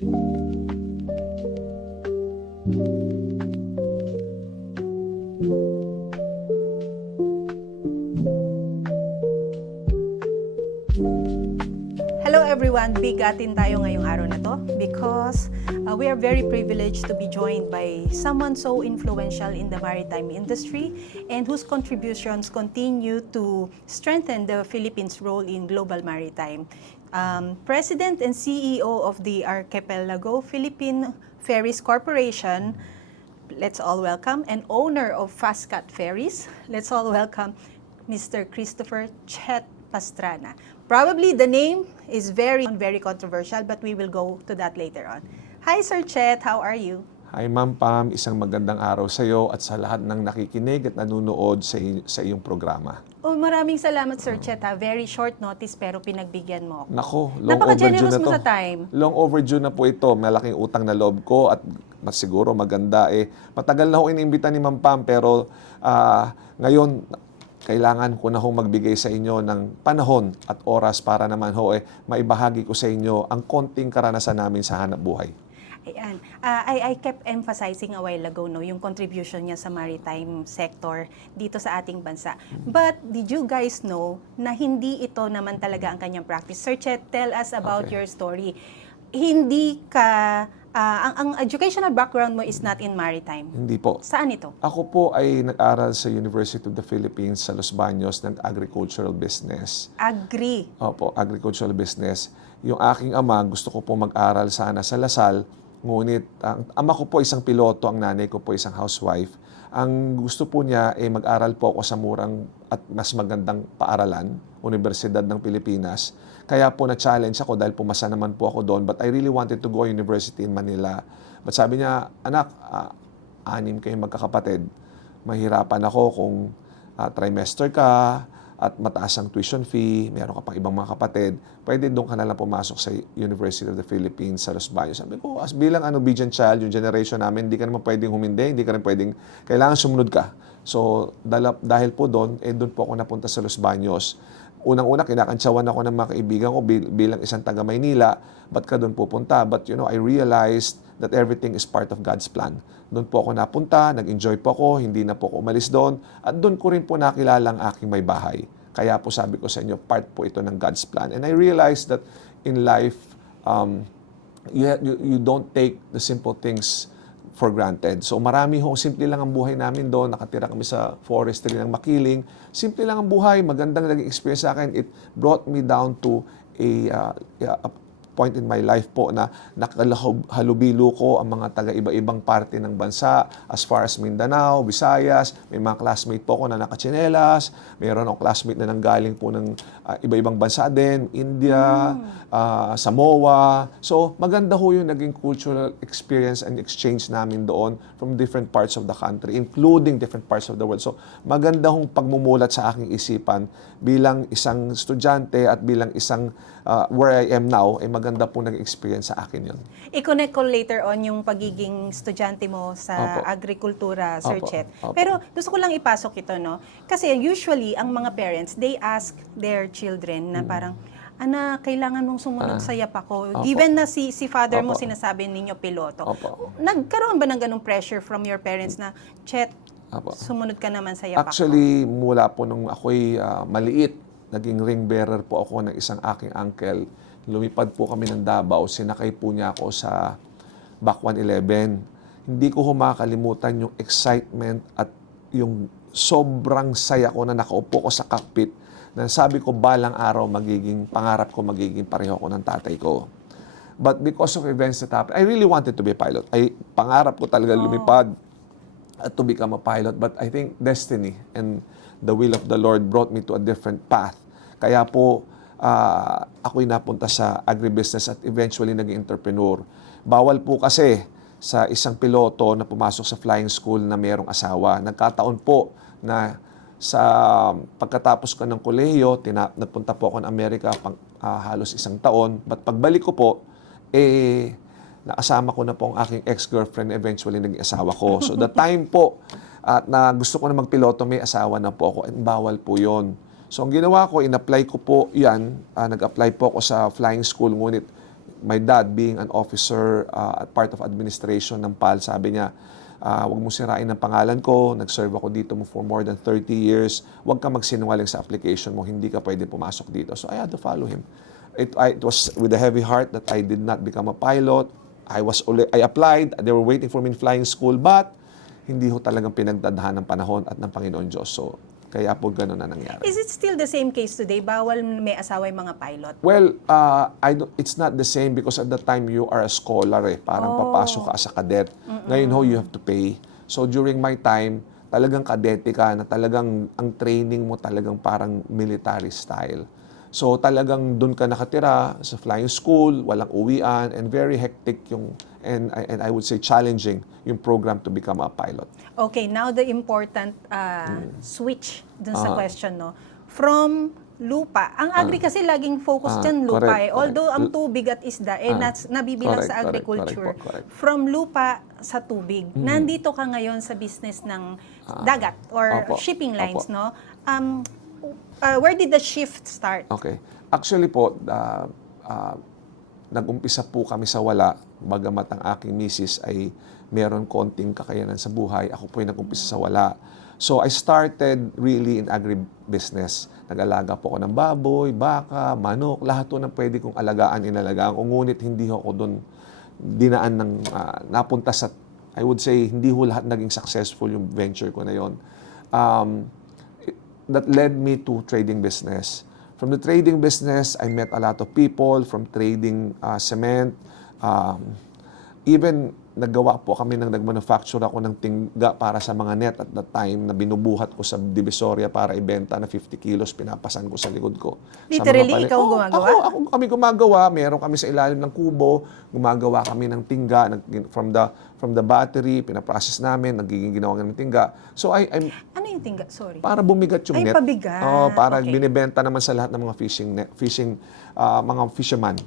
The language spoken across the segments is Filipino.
Hello everyone, bigatin tayo ngayong araw na to because we are very privileged to be joined by someone so influential in the maritime industry and whose contributions continue to strengthen the Philippines' role in global maritime. President and CEO of the Archipelago Philippine Ferries Corporation, let's all welcome, and owner of Fastcat Ferries, let's all welcome Mr. Christopher Chet Pastrana. Probably the name is very controversial, but we will go to that later on. Hi Sir Chet, how are you? Hi Ma'am Pam, isang magandang araw sa iyo at sa lahat ng nakikinig at nanonood sa iyong programa. Oh, maraming salamat Sir Chet ha. Very short notice pero pinagbigyan mo ako. Nako, long overdue Napaka-generous na mo to. sa time. Long overdue na po ito. Malaking utang na loob ko at mas siguro maganda matagal na ho iniimbita ni Ma'am Pam pero ngayon kailangan ko na ho magbigay sa inyo ng panahon at oras para naman ho maibahagi ko sa inyo ang konting karanasan namin sa hanap buhay. Ayan. I kept emphasizing a while ago yung contribution niya sa maritime sector dito sa ating bansa. But did you guys know na hindi ito naman talaga ang kanyang practice? Sir Chet, tell us about your story. Hindi ka ang educational background mo is not in maritime. Hindi po. Saan ito? Ako po ay nag-aral sa University of the Philippines sa Los Baños ng agricultural business. Agri. Opo, agricultural business. Yung aking ama, gusto ko po mag-aral sana sa Lasal, ngunit ang ama ko po isang piloto, ang nanay ko po isang housewife. Ang gusto po niya ay mag-aral po ako sa murang at mas magandang paaralan, Universidad ng Pilipinas. Kaya po na-challenge ako dahil pumasa naman po ako doon. But I really wanted to go university in Manila. But sabi niya, anak, 6 kayong magkakapatid. Mahirapan ako kung trimester ka at mataas ang tuition fee, meron ka pang ibang mga kapatid, pwede doon ka nalang pumasok sa University of the Philippines sa Los Baños. Sabi ko, as bilang obedient child, yung generation namin, hindi ka naman pwedeng humindi, hindi ka naman pwedeng, kailangan sumunod ka. So, dahil po doon, doon po ako napunta sa Los Baños. Unang-una, kinakantsawan ako ng mga kaibigan ko bilang isang taga Maynila, ba't ka doon pupunta? But I realized that everything is part of God's plan. Doon po ako napunta, nag-enjoy po ako, hindi na po ako umalis doon, at doon ko rin po nakilala ang aking may bahay. Kaya po sabi ko sa inyo, part po ito ng God's plan. And I realized that in life, you don't take the simple things for granted. So marami simple lang ang buhay namin doon. Nakatira kami sa forestry ng Makiling. Simple lang ang buhay, magandang naging experience sa akin. It brought me down to a point in my life po na nakahalubilo ko ang mga taga-iba-ibang parte ng bansa as far as Mindanao, Visayas. May mga classmate po ako na nakatsinelas. Mayroon akong classmate na nanggaling po ng iba-ibang bansa din, India, Samoa. So maganda ho yung naging cultural experience and exchange namin doon from different parts of the country, including different parts of the world. So maganda hong pagmumulat sa aking isipan bilang isang estudyante at bilang isang where I am now, maganda po nag-experience sa akin yun. I-connect ko later on yung pagiging estudyante mo sa agrikultura, Sir Chet. Pero gusto ko lang ipasok ito, no? Kasi usually, ang mga parents, they ask their children na parang, anak, kailangan mong sumunod sa yapak ko. Given na si father mo sinasabi ninyo piloto. Nagkaroon ba ng ganung pressure from your parents na, Chet, sumunod ka naman sa yapak ko? Actually, mula po nung ako'y maliit, naging ring bearer po ako ng isang aking uncle. Lumipad po kami ng Davao, sinakay po niya ako sa Back 111. Hindi ko makalimutan yung excitement at yung sobrang saya ko na nakaupo ko sa cockpit na sabi ko balang araw pangarap ko magiging pareho ko ng tatay ko. But because of events that happened, I really wanted to be a pilot. Pangarap ko talaga lumipad at to become a pilot. But I think destiny and the will of the Lord brought me to a different path. Kaya po, ako'y napunta sa agribusiness at eventually naging entrepreneur. Bawal po kasi sa isang piloto na pumasok sa flying school na mayroong asawa. Nagkataon po na sa pagkatapos ko ng kolehiyo, nagpunta po ako ng Amerika halos 1 taon. But pagbalik ko po, nakasama ko na po ang aking ex-girlfriend, eventually naging asawa ko. So the time po at na gusto ko na magpiloto, may asawa na po ako, and bawal po yon. So ang ginawa ko, in-apply ko po yan, nag-apply po ako sa flying school, ngunit my dad being an officer at part of administration ng PAL, sabi niya, huwag mo sirain ang pangalan ko, nag-serve ako dito for more than 30 years, huwag ka magsinungaling sa application mo, hindi ka pwede pumasok dito. So I had to follow him. It was with a heavy heart that I did not become a pilot. I applied, they were waiting for me in flying school, but hindi ho talagang pinagdadaan ng panahon at ng Panginoon Diyos. So, kaya po gano'n na nangyari. Is it still the same case today? Bawal may asawa yung mga pilot? Well, it's not the same because at that time you are a scholar Parang papasok ka as a cadet. Ngayon ho, you have to pay. So during my time, talagang kadete ka na talagang ang training mo talagang parang military style. So talagang doon ka nakatira sa flying school, walang uwian, and very hectic and I would say challenging yung program to become a pilot. Okay, now the important switch dun sa question, no? From lupa. Ang agri kasi laging focus dyan, lupa correct, Although ang correct. tubig at isda, nabibilang sa agriculture. Correct. From lupa sa tubig. Nandito ka ngayon sa business ng dagat or Opo, shipping lines, opo. no? Where did the shift start? Okay. Actually po, nag-umpisa po kami sa wala, bagamat ang aking misis ay meron konting kakayanan sa buhay. Ako po ay nag-umpisa sa wala. So I started really in agribusiness. Nag-alaga po ako ng baboy, baka, manok, lahat po ng pwede kong alagaan, inalagaan ko. Ngunit hindi ako doon dinaan ng napunta sa, I would say, hindi ho lahat naging successful yung venture ko na yon. That led me to trading business. From the trading business, I met a lot of people from trading cement. Even naggawa po kami nagmanufacture ako ng tingga para sa mga net at that time na binubuhat ko sa Divisoria para ibenta na 50 kilos, pinapasan ko sa likod ko. Literally, ikaw gumagawa? Ako kami gumagawa. Meron kami sa ilalim ng kubo. Gumagawa kami ng tingga from the battery, pinaprocess namin, nagiging ginawa ng tingga. So I'm Ano yung tingga? Sorry. para bumigat yung Ay, net. pabigat. Para Okay. binibenta naman sa lahat ng mga mga fisherman.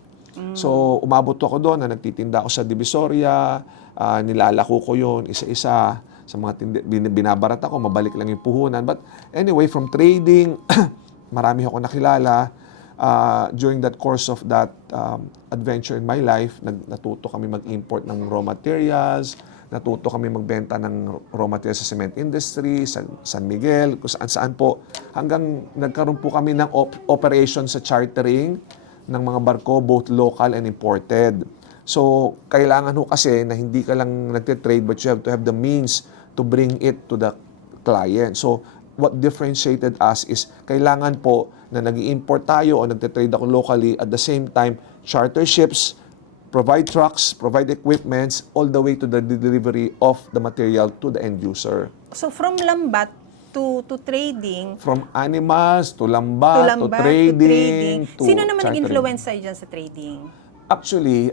So, umabot ako doon na nagtitinda ako sa Divisoria, nilalako ko yun, isa-isa, sa mga binabarat ako, mabalik lang yung puhunan. But anyway, from trading, marami ako nakilala. During that course of that adventure in my life, natuto kami mag-import ng raw materials, natuto kami magbenta ng raw materials sa cement industry, sa San Miguel, kung saan po. Hanggang nagkaroon po kami ng operation sa chartering ng mga barko, both local and imported. So, kailangan ho kasi na hindi ka lang nagtitrade but you have to have the means to bring it to the client. So, what differentiated us is kailangan po na nag-i-import tayo o nagtitrade ako locally at the same time, charter ships, provide trucks, provide equipments, all the way to the delivery of the material to the end user. So from lambat to trading, From animals to lambat, to trading, to sino naman chartering. nag-influence sa'yo dyan sa trading? Actually,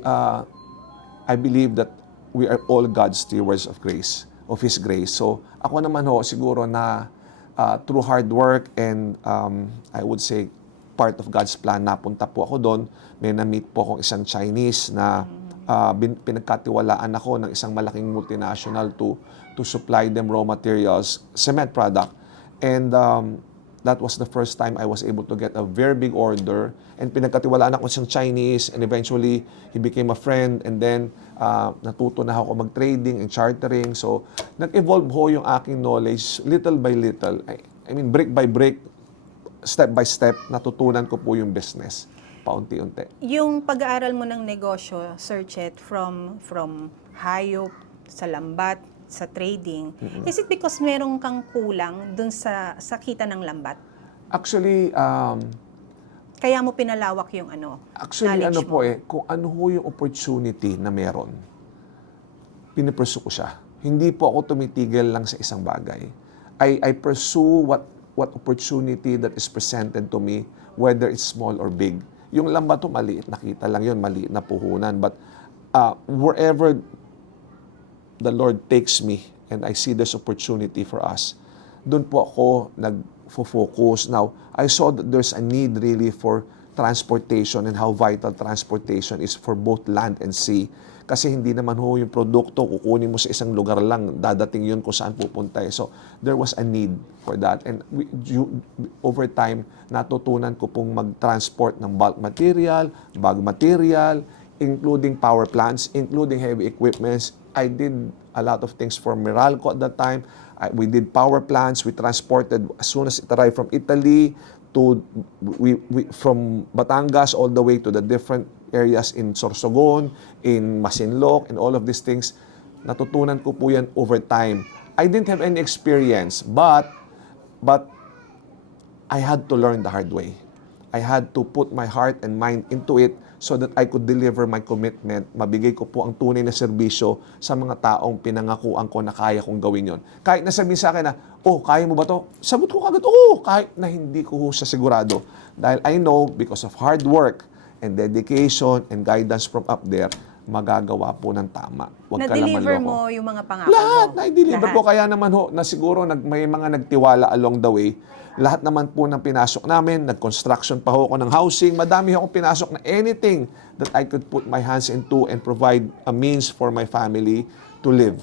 I believe that we are all God's stewards of grace, of His grace. So, ako naman ho, siguro na through hard work and I would say part of God's plan, napunta po ako doon. May na-meet po akong isang Chinese na pinagkatiwalaan ako ng isang malaking multinational to supply them raw materials, cement product. And that was the first time I was able to get a very big order. And pinagkatiwalaan ako siyang Chinese and eventually he became a friend and then natuto na ako mag-trading and chartering. So nag-evolve ho yung aking knowledge little by little. I mean brick by brick, step by step, natutunan ko po yung business paunti-unti. Yung pag-aaral mo ng negosyo, Sir Chet, from hayop sa lambat, sa trading, is it because merong kang kulang dun sa kita ng lambat? Actually, Kaya mo pinalawak yung knowledge mo? kung ano ho yung opportunity na meron, pinipursue ko siya. Hindi po ako tumitigil lang sa isang bagay. I pursue what opportunity that is presented to me, whether it's small or big. Yung lambat to, maliit, nakita lang yun, maliit na puhunan. But wherever the Lord takes me and I see there's opportunity for us, doon po ako nag-focus. Now, I saw that there's a need really for transportation and how vital transportation is for both land and sea. Kasi hindi naman ho yung produkto, kukunin mo sa isang lugar lang, dadating yun kung saan pupunta. So, there was a need for that. And over time, natutunan ko pong mag-transport ng bulk material, bag material, including power plants, including heavy equipments. I did a lot of things for Meralco at that time. We did power plants. We transported, as soon as it arrived from Italy, to from Batangas all the way to the different areas in Sorsogon, in Masinloc, and all of these things. Natutunan ko po yan over time. I didn't have any experience, but I had to learn the hard way. I had to put my heart and mind into it so that I could deliver my commitment. Mabigay ko po ang tunay na serbisyo sa mga taong pinangakuan ko na kaya kong gawin yon. Kahit nasabihin sa akin na, oh, kaya mo ba to? Sagot ko kagad, oo, kahit na hindi ko siya sigurado. Dahil I know, because of hard work and dedication and guidance from up there, magagawa po ng tama. Huwag ka lang Na-deliver manloko. mo yung mga pangako Lahat, mo? na-deliver Lahat. ko. Kaya naman ho, na siguro may mga nagtiwala along the way. Lahat naman po ng pinasok namin, nag-construction pa ho ako ng housing. Madami ho akong pinasok na anything that I could put my hands into and provide a means for my family to live.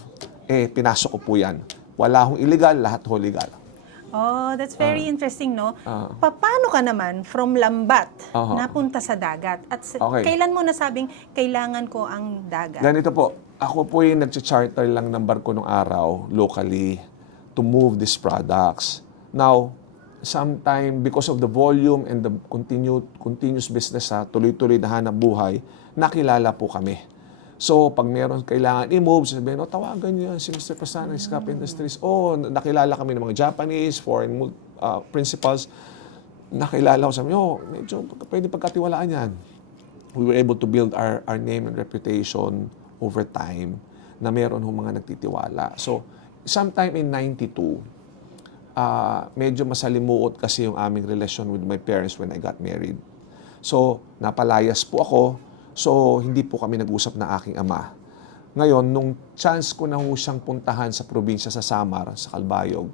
Pinasok ko po yan. Wala hong illegal, lahat ho legal. Oh, that's very interesting, no? Ah. Paano ka naman from Lambat Aha. napunta sa dagat? At Okay. kailan mo nasabing kailangan ko ang dagat? Ganito po, ako po yung nag-charter lang ng barko nung araw, locally, to move these products. Now, sometime, because of the volume and the continuous business sa tuloy-tuloy na hanap buhay, nakilala po kami. So, pag meron kailangan i-move, sabihin, tawagan niyo yan si Mr. Pasana, Scap Industries. Nakilala kami ng mga Japanese, foreign principals. Nakilala ko, sabi niyo, medyo pwede pagkatiwalaan yan. We were able to build our name and reputation over time na meron hong mga nagtitiwala. So, sometime in 92, medyo masalimuot kasi yung aming relasyon with my parents when I got married. So, napalayas po ako. So, hindi po kami nag-usap na aking ama. Ngayon, nung chance ko na ho siyang puntahan sa probinsya sa Samar, sa Calbayog,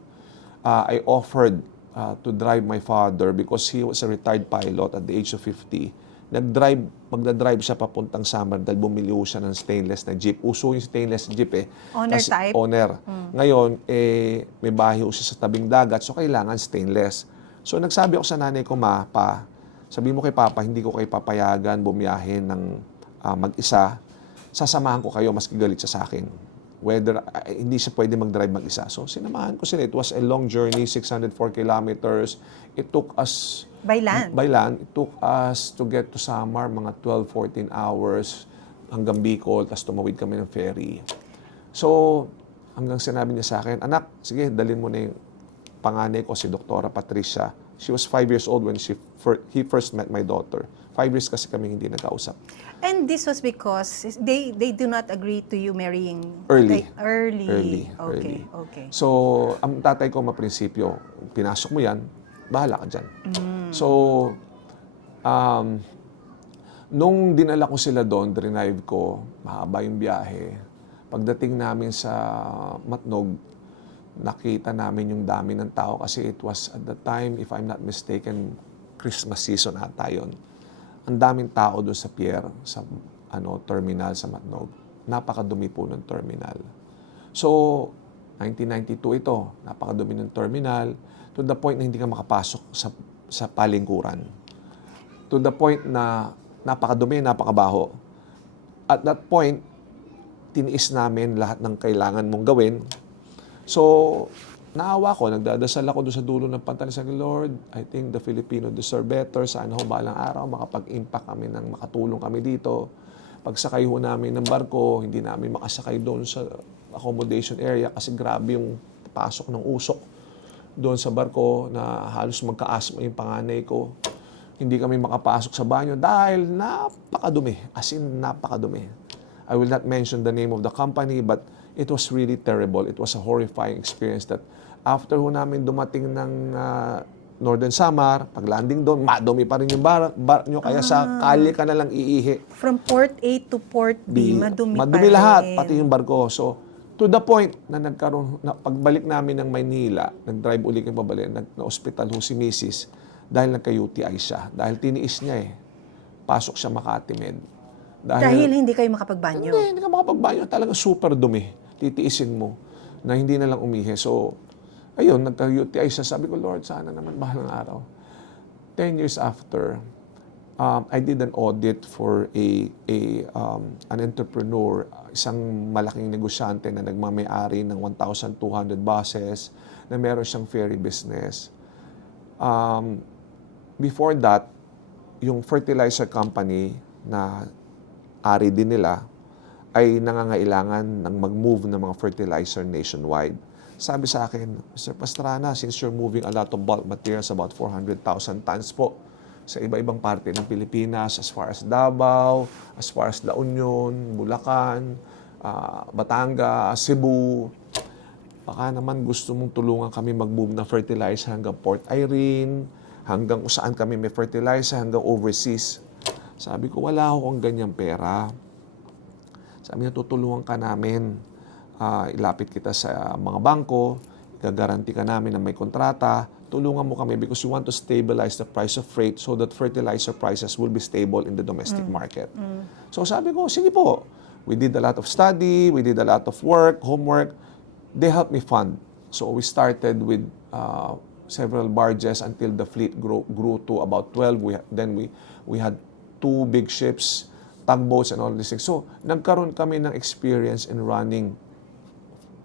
I offered to drive my father because he was a retired pilot at the age of 50. Magdadrive siya papuntang Samar dahil bumili ho siya ng stainless na jeep. Uso yung stainless jeep Owner type? Owner. Ngayon, may bahay ho siya sa tabing dagat, so kailangan stainless. So nagsabi ako sa nanay ko, sabi mo kay Papa, hindi ko kayo papayagan bumiyahe ng mag-isa. Sasamahan ko kayo, maski galit siya sa akin. Whether hindi siya pwede mag-drive mag-isa. So sinamahan ko sila. It was a long journey, 604 kilometers. It took us By land? By land, it took us to get to Samar mga 12-14 hours hanggang Bicol, tapos tumawid kami ng ferry. So, hanggang sinabi niya sa akin, anak, sige, dalhin mo na yung panganay ko, si Doktora Patricia. She was 5 years old when he first met my daughter. 5 years kasi kami hindi nag-kausap. And this was because they do not agree to you marrying Early. Early. Early. Okay. So, ang tatay ko maprinsipyo, pinasok mo yan, bahala ka dyan. So, nung dinala ko sila doon, drive ko, mahaba yung biyahe. Pagdating namin sa Matnog, nakita namin yung dami ng tao kasi it was at the time, if I'm not mistaken, Christmas season ata yun. Ang daming tao doon sa pier, sa terminal sa Matnog. Napakadumi po ng terminal. So, 1992 ito, napakadumi ng terminal to the point na hindi ka makapasok sa palingkuran. To the point na napakadumi, napakabaho. At that point, tiniis namin lahat ng kailangan mong gawin. So, naawa ko, nagdadasal ako doon sa dulo ng pantalan sa Lord. I think the Filipino deserve better. Sana ho balang araw makapag-impact kami ng makatulong kami dito. Pagsakay ho namin ng barko, hindi namin makasakay doon sa accommodation area kasi grabe yung pasok ng usok doon sa barko na halos magka-asthma yung panganay ko. Hindi kami makapasok sa banyo dahil napakadumi. As in, napakadumi. I will not mention the name of the company, but it was really terrible. It was a horrifying experience that after ho namin dumating ng Northern Samar, pag landing doon, madumi pa rin yung bar nyo, kaya sa kalye ka na lang iihi. From Port A to Port B, madumi pa Madumi rin. lahat, pati yung barko. So, to the point na pagbalik namin ng Maynila, nag-drive uli kami pabalik, na-hospital ho si Mrs. dahil nagka-UTI siya. Dahil tiniis niya Pasok siya Makati Med. Dahil hindi kayo makapagbanyo? Hindi ka makapagbanyo. Talaga super dumi. Titiisin mo na hindi na lang umihi. So, ayun, nagka-UTI siya. Sabi ko, Lord, sana naman bahalang araw. 10 years after, I did an audit for an entrepreneur, isang malaking negosyante na nagmamay-ari ng 1,200 buses na meron siyang ferry business. Before that, yung fertilizer company na ari din nila ay nangangailangan ng mag-move ng mga fertilizer nationwide. Sabi sa akin, Mr. Pastrana, since you're moving a lot of bulk materials, about 400,000 tons po, sa iba-ibang parte ng Pilipinas, as far as Davao, as far as La Union, Bulacan, Batangas, Cebu. Baka naman gusto mong tulungan kami mag-move na fertilizer hanggang Port Irene, hanggang saan kami may fertilizer, hanggang overseas. Sabi ko, wala akong ganyang pera. Sabi niya, tutulungan ka namin. Ilapit kita sa mga bangko, gagaranti ka namin na may kontrata, tulungan mo kami because we want to stabilize the price of freight so that fertilizer prices will be stable in the domestic market. So sabi ko, sige po. We did a lot of study, we did a lot of work, homework. They helped me fund. So we started with several barges until the fleet grew to about 12. Then we had 2 big ships, tugboats and all these things. So nagkaroon kami ng experience in running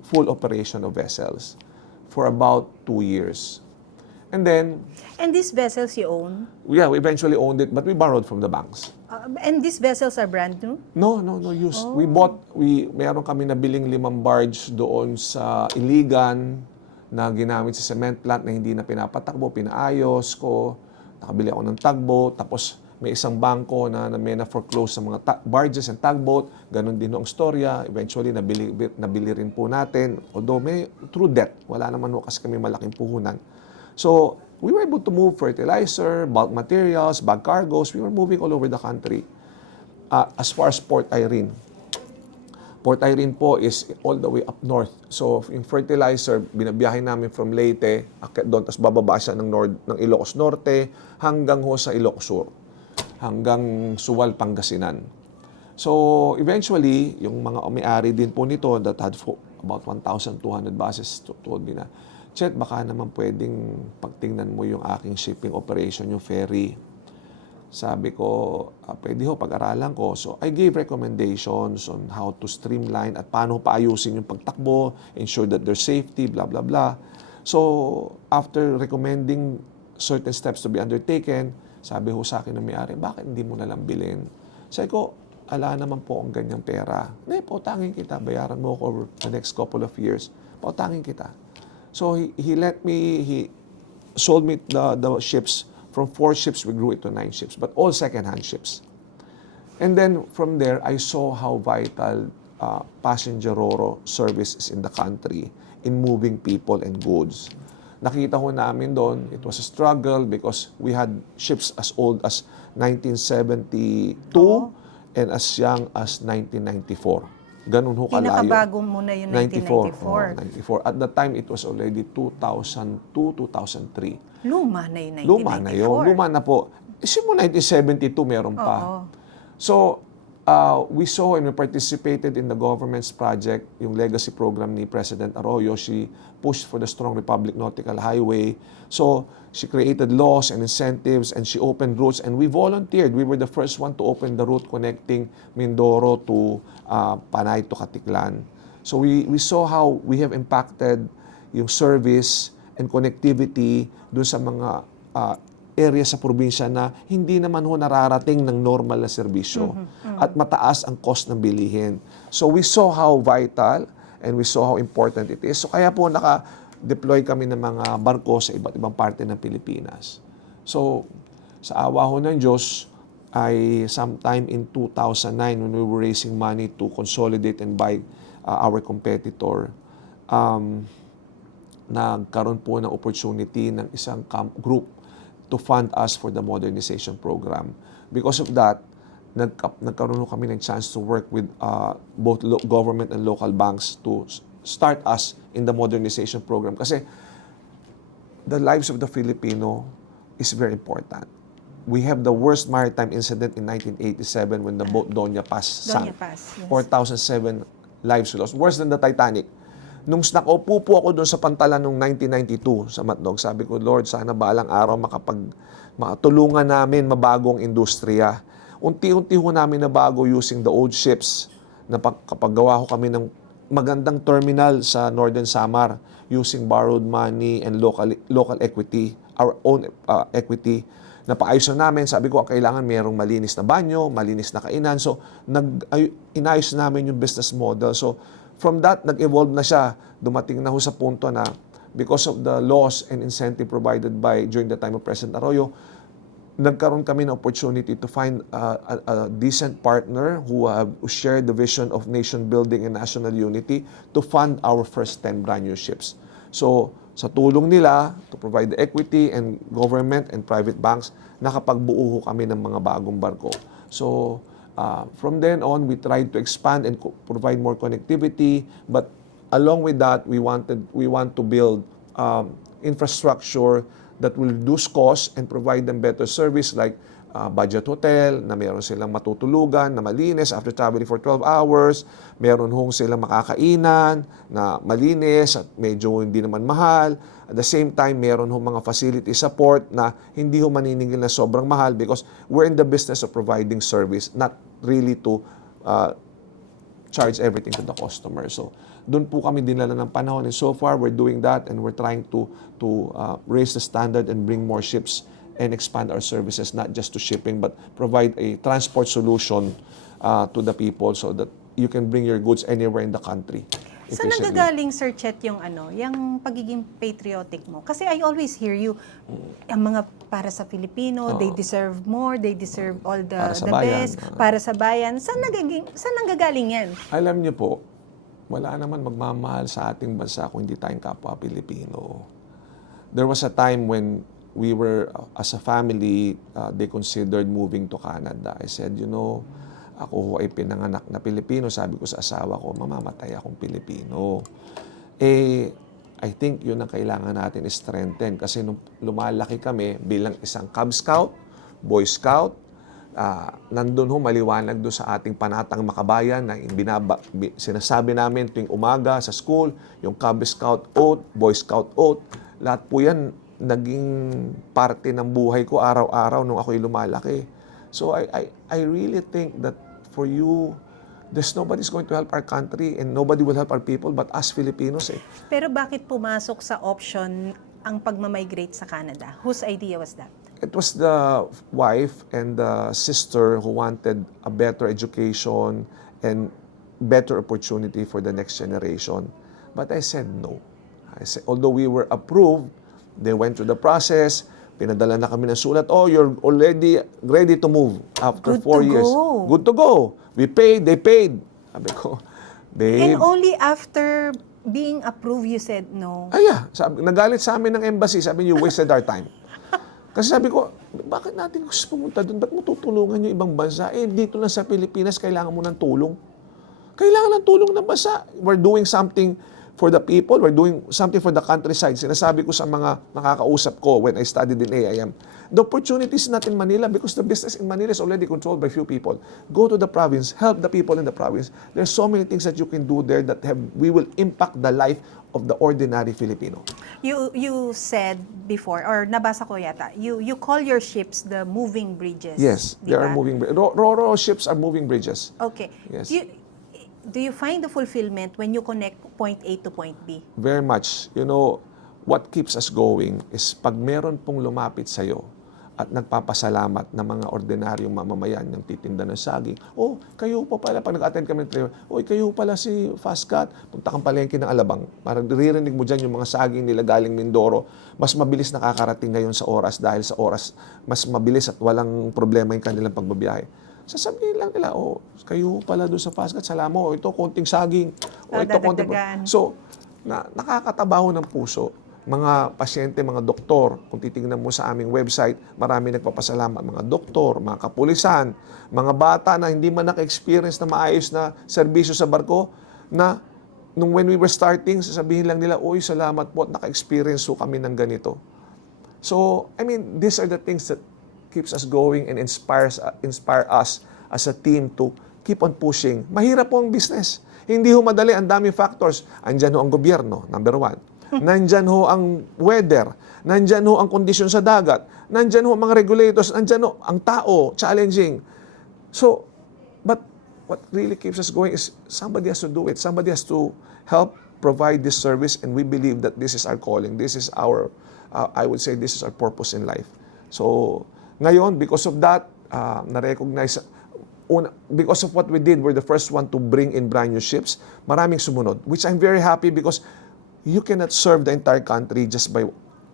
full operation of vessels for about 2 years. And then, And these vessels you own? we eventually owned it, but we borrowed from the banks. And these vessels are brand new? No used. Meron kami nabiling 5 barge doon sa Iligan na ginamit sa cement plant na hindi na pinapatakbo, pinaayos ko. Nakabili ako ng tugboat, tapos may isang bangko na may na-foreclose sa mga barges and tugboat. Ganon din ang storya. Eventually, nabili rin po natin. Although may through debt, wala naman ho kasi kami malaking puhunan. So, we were able to move fertilizer, bulk materials, bag cargoes. We were moving all over the country. As far as Port Irene. Port Irene po is all the way up north. So, yung fertilizer, binabiyahe namin from Leyte, akit doon, tapos bababa siya ng Ilocos Norte, hanggang ho sa Ilocos Sur, hanggang Suwal, Pangasinan. So, eventually, yung mga may-ari din po nito that had about 1,200 buses told me na, Chet, baka naman pwedeng pagtingnan mo yung aking shipping operation, yung ferry. Sabi ko, pwede ho, pag-aralan ko. So, I gave recommendations on how to streamline at paano paayusin yung pagtakbo, ensure that there's safety, blah, blah, blah. So, after recommending certain steps to be undertaken, sabi ho sa akin ng may-ari, bakit hindi mo nalang bilhin? Sabi ko, ala naman po ang ganyang pera. Hindi, pautangin kita, bayaran mo ako over the next couple of years. Pautangin kita. So, he sold me the ships. From 4 ships, we grew it to 9 ships, but all second-hand ships. And then, from there, I saw how vital passenger ro-ro service is in the country in moving people and goods. Nakita ho namin doon, it was a struggle because we had ships as old as 1972 and as young as 1994. Ganun ho kalayo. Pinakabago muna yung 1994. 94. At that time, it was already 2002, 2003. Luma na yung 1994. Luma na yun. Luma na po. Isip mo, 1972, meron pa. So, we saw and we participated in the government's project, yung legacy program ni President Arroyo. She pushed for the Strong Republic Nautical Highway. So, she created laws and incentives and she opened routes and we volunteered. We were the first one to open the route connecting Mindoro to Panay to Katiklan. So, we saw how we have impacted yung service and connectivity doon sa mga area sa probinsya na hindi naman ho nararating ng normal na serbisyo at mataas ang cost ng bilihin. So we saw how vital and we saw how important it is. So kaya po naka-deploy kami ng mga barko sa iba't ibang parte ng Pilipinas. So sa awa ho ng Diyos ay sometime in 2009 when we were raising money to consolidate and buy our competitor, nagkaroon po ng opportunity ng isang group to fund us for the modernization program. Because of that, nagkaroon kami ng chance to work with both government and local banks to start us in the modernization program. Kasi the lives of the Filipino is very important. We have the worst maritime incident in 1987 when the boat Doña Paz sank. 4,007 lives lost. Worse than the Titanic. Nung nakaupo po ako doon sa pantalan noong 1992 sa Matnog, sabi ko, Lord, sana balang araw makatulungan namin mabago ang industriya. Unti-unti ho namin nabago using the old ships na kapag gawa ko kami ng magandang terminal sa Northern Samar using borrowed money and local equity, our own equity. Napaayos na namin, sabi ko, kailangan mayroong malinis na banyo, malinis na kainan. So, inayos namin yung business model. So, from that, nag-evolve na siya. Dumating na ho sa punto na because of the laws and incentive provided during the time of President Arroyo, nagkaroon kami ng opportunity to find a decent partner who share the vision of nation building and national unity to fund our first 10 brand new ships. So, sa tulong nila to provide the equity and government and private banks, nakapagbuo kami ng mga bagong barko. So, from then on, we tried to expand and provide more connectivity. But along with that, we want to build infrastructure that will reduce costs and provide them better service like budget hotel, na meron silang matutulugan, na malinis after traveling for 12 hours. Meron hong silang makakainan na malinis at medyo hindi naman mahal. At the same time, meron hong mga facility support na hindi ho maniningil na sobrang mahal because we're in the business of providing service, not really to charge everything to the customer. So, doon po kami dinala ng panahon, and so far we're doing that, and we're trying to raise the standard and bring more ships and expand our services, not just to shipping, but provide a transport solution to the people so that you can bring your goods anywhere in the country. Saan nanggagaling, Sir Chet, yung pagiging patriotic mo? Kasi I always hear you, ang mga para sa Filipino, they deserve more, they deserve all the best, para sa bayan. Saan nanggagaling yan? Alam niyo po, wala naman magmamahal sa ating bansa kung hindi tayong kapwa Pilipino. There was a time when we were, as a family, they considered moving to Canada. I said, ako ho ay pinanganak na Pilipino. Sabi ko sa asawa ko, mamamatay akong Pilipino. I think yun ang kailangan natin strengthen. Kasi nung lumalaki kami bilang isang Cub Scout, Boy Scout, nandun ho maliwanag doon sa ating panatang makabayan na sinasabi namin tuwing umaga sa school, yung Cub Scout oath, Boy Scout oath, lahat po yan naging parte ng buhay ko araw-araw nung ako'y lumalaki. So I really think that for you, there's nobody's going to help our country and nobody will help our people but us Filipinos. Pero bakit pumasok sa option ang pagmamigrate sa Canada? Whose idea was that? It was the wife and the sister who wanted a better education and better opportunity for the next generation. But I said no. I said, although we were approved, they went through the process, pinadala na kami ng sulat, you're already ready to move after 4 years. Good to go. We paid, they paid. Sabi ko, babe. And only after being approved, you said no? Nagalit sa amin ng embassy. Sabi niyo, wasted our time. Kasi sabi ko, bakit natin gusto pumunta doon? Ba't mo tutulungan yung ibang bansa? Dito lang sa Pilipinas, kailangan mo ng tulong. Kailangan ng tulong ng bansa. We're doing something for the people, we're doing something for the countryside. Sinasabi ko sa mga nakakausap ko when I studied in AIM, the opportunities not in Manila because the business in Manila is already controlled by few people. Go to the province, help the people in the province. There's so many things that you can do there that we will impact the life of the ordinary Filipino. You said before, or nabasa ko yata, you call your ships the moving bridges. Yes, they are moving bridges. Ro-ro ships are moving bridges. Okay. Yes. Do you find the fulfillment when you connect point A to point B? Very much. What keeps us going is pag meron pong lumapit sa'yo at nagpapasalamat na mga ordinaryong mamamayan yung titinda ng saging. Kayo pa pala, pag nag-attend kami ng trailer, kayo pala si Fastcat, punta kang palengke ng Alabang. Parang naririnig mo dyan yung mga saging nila galing Mindoro. Mas mabilis nakakarating ngayon sa oras dahil sa oras, mas mabilis at walang problema yung kanilang pagbabiyahe. Sasabihin lang nila, kayo pala doon sa Fastcat, salamat, ito konting saging, ito konting... So, nakakatabaho ng puso. Mga pasyente, mga doktor, kung titingnan mo sa aming website, marami nagpapasalamat, mga doktor, mga kapulisan, mga bata na hindi man naka-experience na maayos na serbisyo sa barko, na when we were starting, sasabihin lang nila, salamat po at naka-experience po kami ng ganito. So, these are the things that keeps us going and inspire us as a team to keep on pushing. Mahirap po ang business. Hindi ho madali, ang daming factors. Andyan ho ang gobyerno, number one. Nandyan ho ang weather. Nandyan ho ang kondisyon sa dagat. Nandyan ho ang mga regulators. Nandyan ho ang tao, challenging. So, but what really keeps us going is somebody has to do it. Somebody has to help provide this service, and we believe that this is our calling. This is our, I would say, this is our purpose in life. So, ngayon, because of that, na-recognize, because of what we did, we're the first one to bring in brand new ships. Maraming sumunod, which I'm very happy because you cannot serve the entire country just by,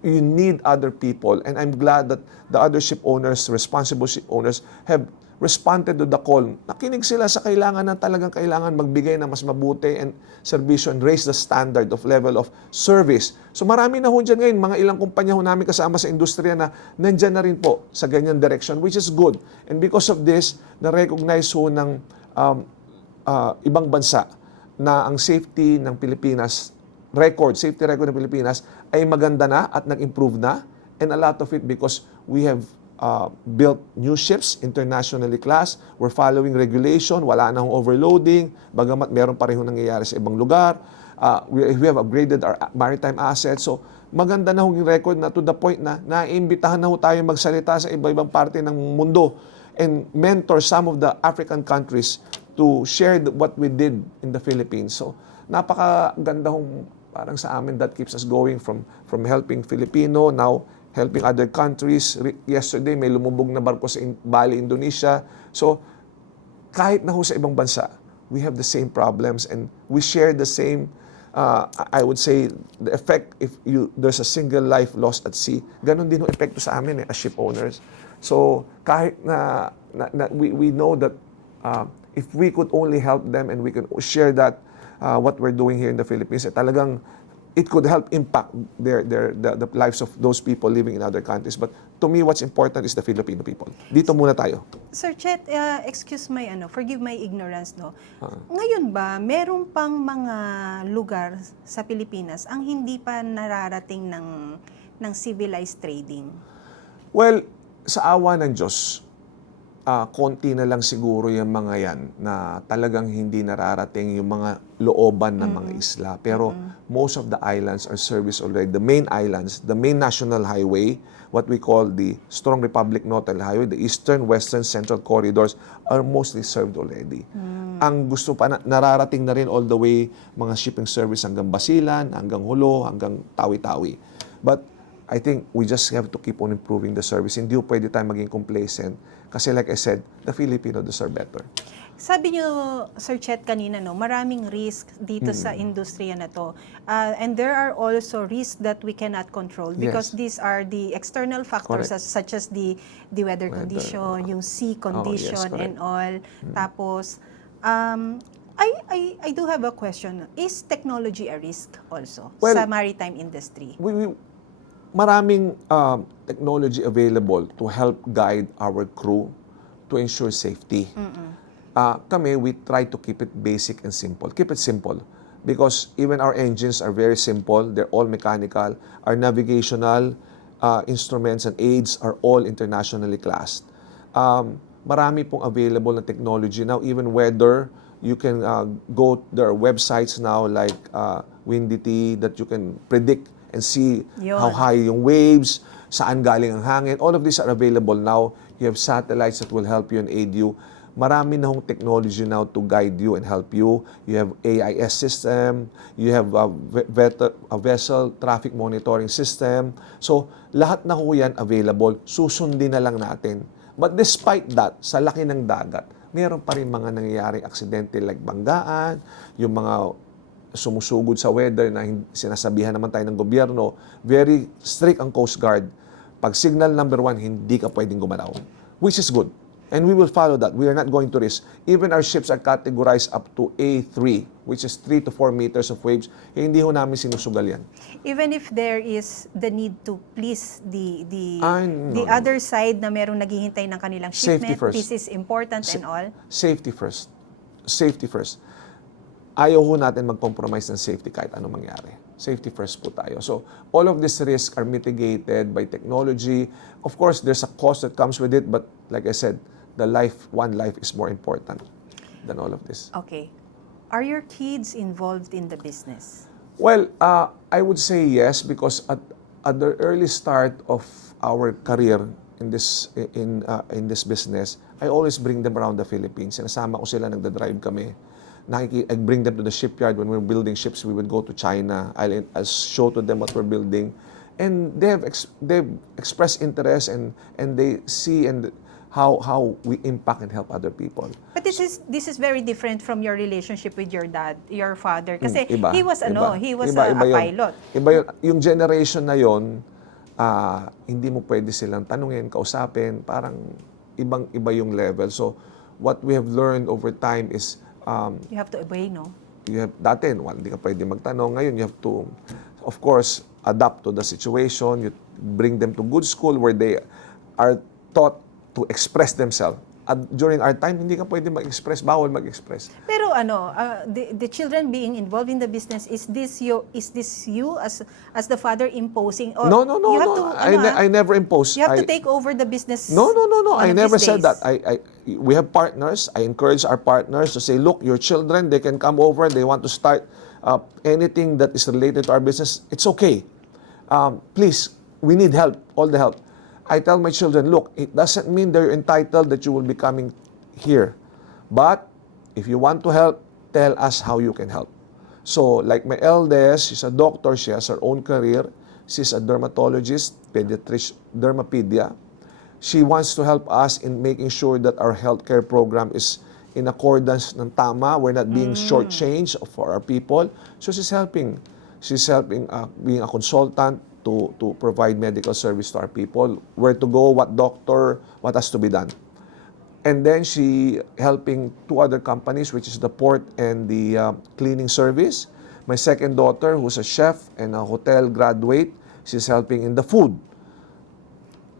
you need other people. And I'm glad that the other ship owners, responsible ship owners, have responded to the call. Nakinig sila sa kailangan na talagang kailangan magbigay ng mas mabuti and serbisyo and raise the standard of level of service. So marami na ho dyan ngayon, mga ilang kumpanya ho namin kasama sa industriya na nandyan na rin po sa ganyan direction, which is good. And because of this, na-recognize ho ng ibang bansa na ang safety ng Pilipinas, safety record ng Pilipinas ay maganda na at nag-improve na. And a lot of it because we have built new ships, internationally class. We're following regulation. Wala na hong overloading. Bagamat meron pa rin hong nangyayari sa ibang lugar. We have upgraded our maritime assets. So, maganda na hong record na to the point na naiimbitahan na ho tayo magsalita sa iba-ibang parte ng mundo and mentor some of the African countries to share what we did in the Philippines. So, napakaganda hong parang sa amin that keeps us going from helping Filipino, now helping other countries. Yesterday, may lumubog na barko sa Bali, Indonesia. So, kahit na ho sa ibang bansa, we have the same problems and we share the same, I would say, the effect if there's a single life lost at sea. Ganon din ho epekto sa amin as ship owners. So, kahit na we know that if we could only help them and we can share that, what we're doing here in the Philippines, talagang it could help impact the lives of those people living in other countries. But to me, what's important is the Filipino people. Dito muna tayo. Sir Chet, forgive my ignorance, no? Ngayon ba, meron pang mga lugar sa Pilipinas ang hindi pa nararating ng civilized trading? Well, sa awa ng Diyos, konti na lang siguro yung mga yan na talagang hindi nararating yung mga looban ng mga isla. Pero most of the islands are serviced already. The main islands, the main national highway, what we call the Strong Republic Northern Highway, the Eastern, Western, Central corridors are mostly served already. Ang gusto pa, nararating na rin all the way mga shipping service hanggang Basilan, hanggang Hulo, hanggang Tawi-Tawi. But I think we just have to keep on improving the service. Hindi pwede tayo maging complacent. Kasi like I said, the Filipino deserve better. Sabi niyo, Sir Chet, kanina, no, maraming risk dito sa industriya na to. And there are also risks that we cannot control because these are the external factors such as the weather condition, yung sea condition and all. Tapos, I do have a question. Is technology a risk also sa maritime industry? Maraming technology available to help guide our crew to ensure safety. Kami, we try to keep it basic and simple. Keep it simple. Because even our engines are very simple. They're all mechanical. Our navigational instruments and aids are all internationally classed. Marami pong available na technology. Now, even weather, you can go, there are websites now like Windity that you can predict and see how high yung waves, saan galing ang hangin. All of these are available now. You have satellites that will help you and aid you. Marami na hong technology now to guide you and help you. You have AIS system. You have a vessel traffic monitoring system. So, lahat na ho yan available. Susundin na lang natin. But despite that, sa laki ng dagat, meron pa rin mga nangyayaring aksidente like banggaan, yung mga sumusugod sa weather na sinasabihan naman tayo ng gobyerno, very strict ang Coast Guard. Pag signal number 1, hindi ka pwedeng gumalaw. Which is good. And we will follow that. We are not going to risk. Even our ships are categorized up to A3, which is 3 to 4 meters of waves. Hindi ho namin sinusugal yan. Even if there is the need to please the other side na merong naghihintay ng kanilang shipment, this is important and all? Safety first. Safety first. Ayaw ho natin mag-compromise ng safety kahit anong mangyari. Safety first po tayo. So, all of these risks are mitigated by technology. Of course, there's a cost that comes with it, but like I said, one life is more important than all of this. Okay. Are your kids involved in the business? Well, I would say yes because at the early start of our career in this business, I always bring them around the Philippines. Sinasama ko sila, nagda-drive kami. I bring them to the shipyard. When we're building ships, we would go to China. I'll show to them what we're building. And they've expressed interest and they see and how we impact and help other people. But this is very different from your relationship with your dad, your father. Kasi Iba, he was iba. he was Iba a yun. pilot. Iba yun. Yung generation na yon, hindi mo pwede silang tanungin, kausapin, parang ibang-iba yung level. So, what we have learned over time is, You have to obey, no? dati, hindi ka pwede magtanong. Ngayon, you have to, of course, adapt to the situation. You bring them to good school where they are taught to express themselves. At during our time, hindi ka pwede mag-express, bawal mag-express. Pero the children being involved in the business, is this you as the father imposing? Or No. you have to, I never impose. You have to take over the business. No. one I of never these said days. that. We have partners. I encourage our partners to say, look, your children, they can come over. They want to start anything that is related to our business. It's okay. Please, we need help, all the help. I tell my children, look, it doesn't mean they're entitled that you will be coming here. But if you want to help, tell us how you can help. So, like my eldest, she's a doctor. She has her own career. She's a dermatologist, pediatrician, dermapedia. She wants to help us in making sure that our healthcare program is in accordance ng tama. We're not being shortchanged for our people. So she's helping. She's helping being a consultant to provide medical service to our people. Where to go, what doctor, what has to be done. And then she helping two other companies, which is the port and the cleaning service. My second daughter, who's a chef and a hotel graduate, she's helping in the food.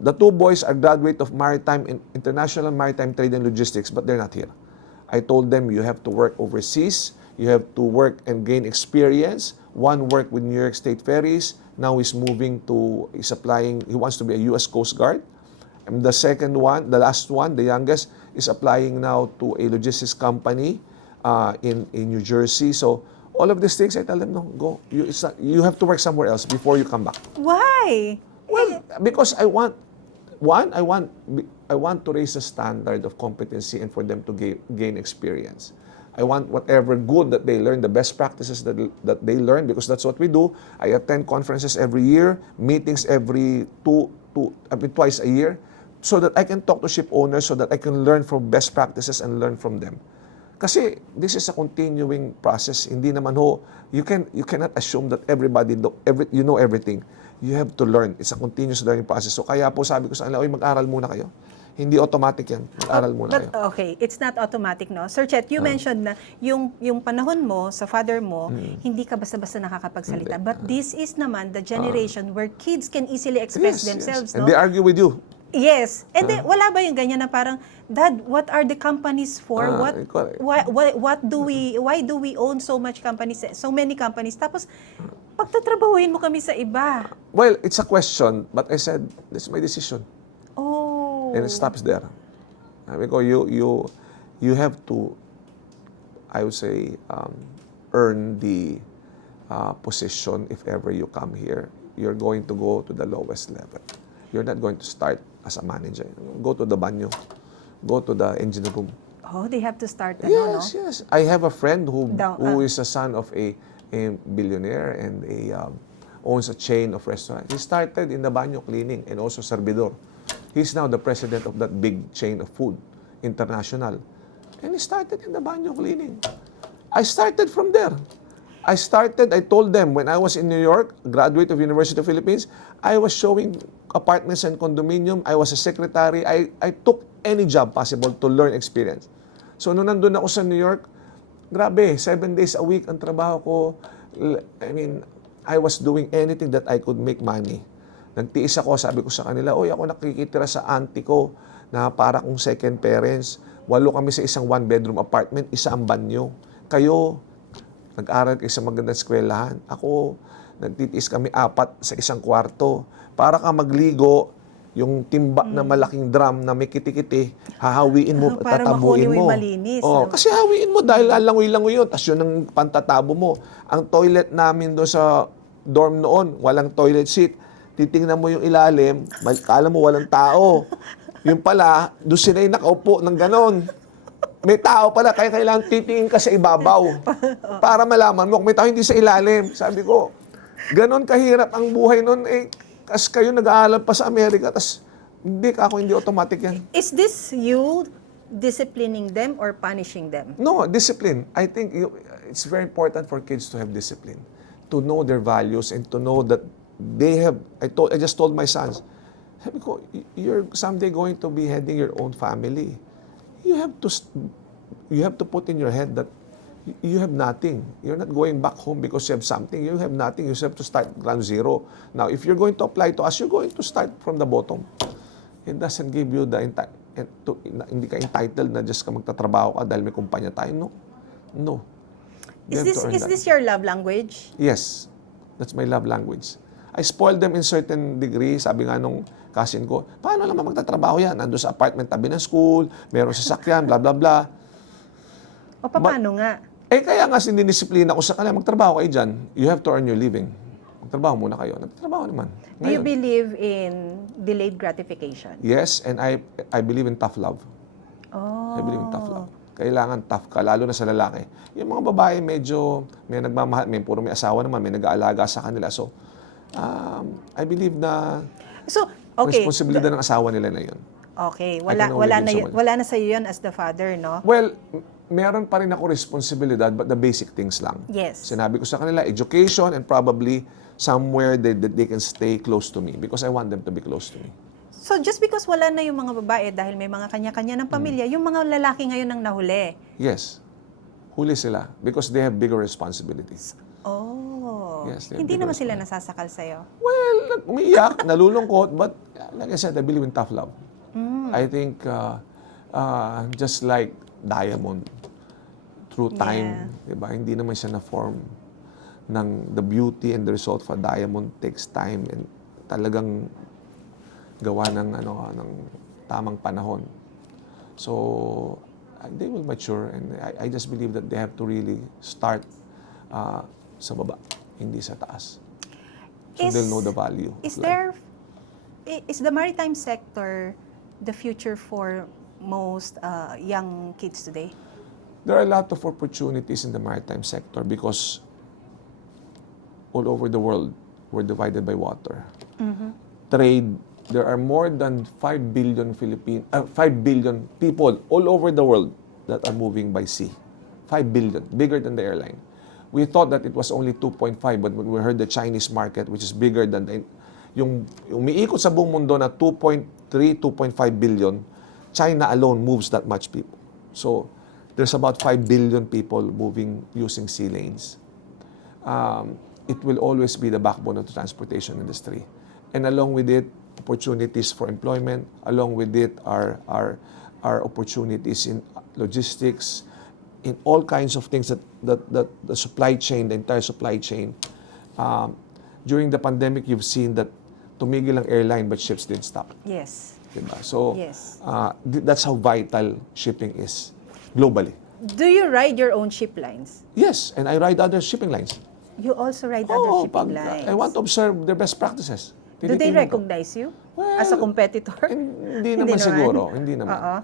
The two boys are graduate of International Maritime Trade and Logistics, but they're not here. I told them, you have to work overseas, you have to work and gain experience. One worked with New York State Ferries, now he's applying, he wants to be a U.S. Coast Guard. And the second one, the last one, the youngest, is applying now to a logistics company in New Jersey. So all of these things, I tell them, no, go. You have to work somewhere else before you come back. Why? Well, because I want to raise the standard of competency and for them to gain experience. I want whatever good that they learn, the best practices that they learn, because that's what we do. I attend conferences every year, meetings twice a year, so that I can talk to ship owners, so that I can learn from best practices and learn from them. Kasi this is a continuing process. Hindi naman you cannot assume that you know everything. You have to learn. It's a continuous learning process. So kaya po sabi ko sa kanila, mag-aral muna kayo. Hindi automatic yan. Mag-aral muna kayo. But okay, it's not automatic, no? Sir Chet, you mentioned na yung panahon mo sa father mo, hindi ka basta-basta nakakapagsalita. But this is naman the generation where kids can easily express themselves, And no? they argue with you. Yes. And then, wala ba yung ganyan na parang, Dad, what are the companies for? Correct. Why do we own so many companies? Tapos, pagtatrabahuin mo kami sa iba. Well, it's a question, but I said, this is my decision. Oh. And it stops there. Because you have to, I would say, earn the position if ever you come here. You're going to go to the lowest level. You're not going to start as a manager. Go to the banyo. Go to the engine room. Oh, they have to start Yes. I have a friend who is a son of a billionaire and owns a chain of restaurants. He started in the banyo cleaning and also servidor. He's now the president of that big chain of food, international. And he started in the banyo cleaning. I started from there. I told them when I was in New York, graduate of University of Philippines, I was showing apartments and condominium. I was a secretary. I took any job possible to learn experience. So nung nandun ako sa New York, grabe, 7 days a week ang trabaho ko. I mean, I was doing anything that I could make money. Nagtiis ako, sabi ko sa kanila, oy, ako nakikitira sa auntie ko na para kong second parents. 8 kami sa isang one-bedroom apartment, isa ang banyo. Kayo, nag-aral kayo sa magandang eskwelahan. Ako, nagtitiis kami 4 sa isang kwarto. Para ka magligo, yung timba na malaking drum na may kiti-kiti, hahawiin mo, Para tatabuin makunin mo mo. yung malinis, Oh, no? kasi hawiin mo dahil langoy-langoy yun. Tapos yun ang pantatabo mo. Ang toilet namin doon sa dorm noon, walang toilet seat. Titingnan mo yung ilalim, kala mo walang tao. Yung pala, doon sila yung nakaupo ng ganon. May tao pala, kaya kailangan titingin ka sa ibabaw para malaman mo kung may tao hindi sa ilalim. Sabi ko, ganon kahirap ang buhay noon. Kas kayo nag-aaral pa sa Amerika, tas hindi automatic yan. Is this you disciplining them or punishing them? No, discipline. I think it's very important for kids to have discipline, to know their values and to know that they have. I just told my sons, sabi ko, you're someday going to be heading your own family. You have to put in your head that you have nothing. You're not going back home because you have something. You have nothing. You have to start ground zero. Now, if you're going to apply to us, you're going to start from the bottom. It doesn't give you hindi ka entitled na just ka magtatrabaho ka dahil may kumpanya tayo. No. No. You have to earn Is that. this your love language? Yes. That's my love language. I spoiled them in certain degree. Sabi nga nung cousin ko, paano naman magtatrabaho yan? Nandun sa apartment tabi ng school, meron sasakyan, blah, blah, blah. O paano nga? Kaya nga sinidisiplina ko sa kanila, magtrabaho kayo dyan. You have to earn your living. Magtrabaho muna kayo. Nagtrabaho naman. Do you Ngayon, believe in delayed gratification? yes, and I believe in tough love. Oh. I believe in tough love. Kailangan tough ka, lalo na sa lalaki. Yung mga babae, medyo may nagmamahal, puro may asawa naman, may nag-aalaga sa kanila. So, I believe na So, okay. responsibilidad ng asawa nila na yun. Okay, can only give so much. wala na sa iyo yan as the father, no? Well, meron pa rin ako responsibilidad, but the basic things lang. Yes. Sinabi ko sa kanila, education and probably somewhere that they can stay close to me because I want them to be close to me. So just because wala na yung mga babae dahil may mga kanya-kanya ng pamilya, yung mga lalaki ngayon ang nahuli. Yes. Huli sila because they have bigger responsibilities. Oh. Yes, they have Hindi bigger naman sila nasasakal sa'yo. Well, umiiyak, nalulungkot, but like I said, I believe in tough love. I think just like diamond, through time, diba? Hindi naman siya na-form ng the beauty and the result of a diamond takes time and talagang gawa ng tamang panahon. So they will mature and I just believe that they have to really start sa baba, hindi sa taas. So they'll know the value. Is the maritime sector the future for most young kids today? There are a lot of opportunities in the maritime sector because all over the world, we're divided by water. Trade, there are more than 5 billion people all over the world that are moving by sea. 5 billion, bigger than the airline. We thought that it was only 2.5, but when we heard the Chinese market, which is bigger than yung umiikot sa buong mundo na 2.3, 2.5 billion, China alone moves that much people. So, there's about 5 billion people moving using sea lanes. It will always be the backbone of the transportation industry. And along with it, opportunities for employment. Along with it are opportunities in logistics, in all kinds of things that the supply chain, the entire supply chain. During the pandemic, you've seen that tumigil ang airline but ships didn't stop. Yes. Diba? So, Yes. that's how vital shipping is globally. Do you ride your own ship lines? Yes, and I ride other shipping lines. You also ride other shipping lines. I want to observe their best practices. Do they Tinitingnan ko. recognize you Well, as a competitor? Hindi naman siguro. Hindi naman. Oo.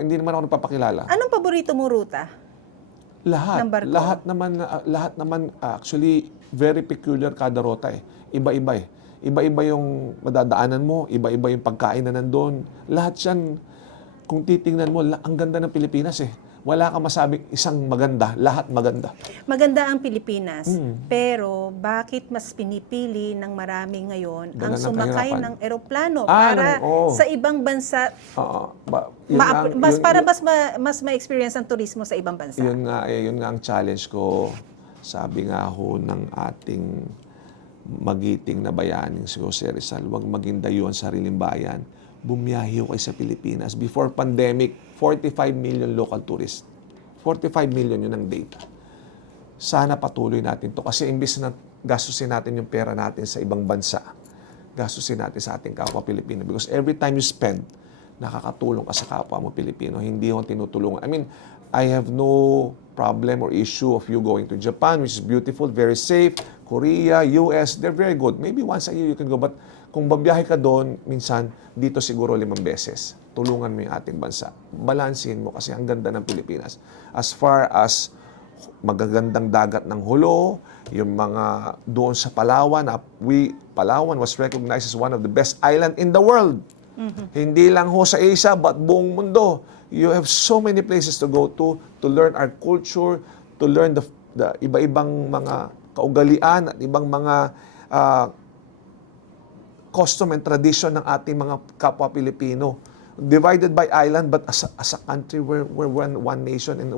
Hindi naman ako nagpapakilala. Anong paborito mo ruta? Lahat. ng barko? Lahat naman, actually, very peculiar kada rota eh. Iba-iba eh. Iba-iba yung madadaanan mo, iba-iba yung pagkain na nandun. Lahat yan, kung titingnan mo, ang ganda ng Pilipinas eh. Wala ka masabing isang maganda, lahat maganda. Maganda ang Pilipinas, pero bakit mas pinipili ng marami ngayon Dala ang ng sumakay kahirapan. ng eroplano Ah, para oo. sa ibang bansa, Yun mas ma-experience ang turismo sa ibang bansa? yun nga ang challenge ko. Sabi nga ho ng ating magiting na bayaning si Jose Rizal, huwag maging dayuhan sa sariling bayan. Bumiyahe kayo sa Pilipinas. Before pandemic, 45 million local tourists. 45 million yun ang data. Sana patuloy natin to kasi imbis na gastusin natin yung pera natin sa ibang bansa, gastusin natin sa ating kapwa Pilipino. Because every time you spend, nakakatulong ka sa kapwa mo Pilipino. Hindi mo tinutulungan. I mean, I have no problem or issue of you going to Japan, which is beautiful, very safe. Korea, US, they're very good. Maybe once a year you can go. But kung babiyahe ka doon, minsan, dito siguro 5 beses. Tulungan mo yung ating bansa. Balansin mo kasi ang ganda ng Pilipinas. As far as magagandang dagat ng Hulo, yung mga doon sa Palawan, Palawan was recognized as one of the best island in the world. Hindi lang ho sa Asia, but buong mundo. You have so many places to go to learn our culture, to learn the iba-ibang mga kaugalian at ibang mga custom and tradition ng ating mga kapwa Pilipino. Divided by island, but as a country, we're one nation and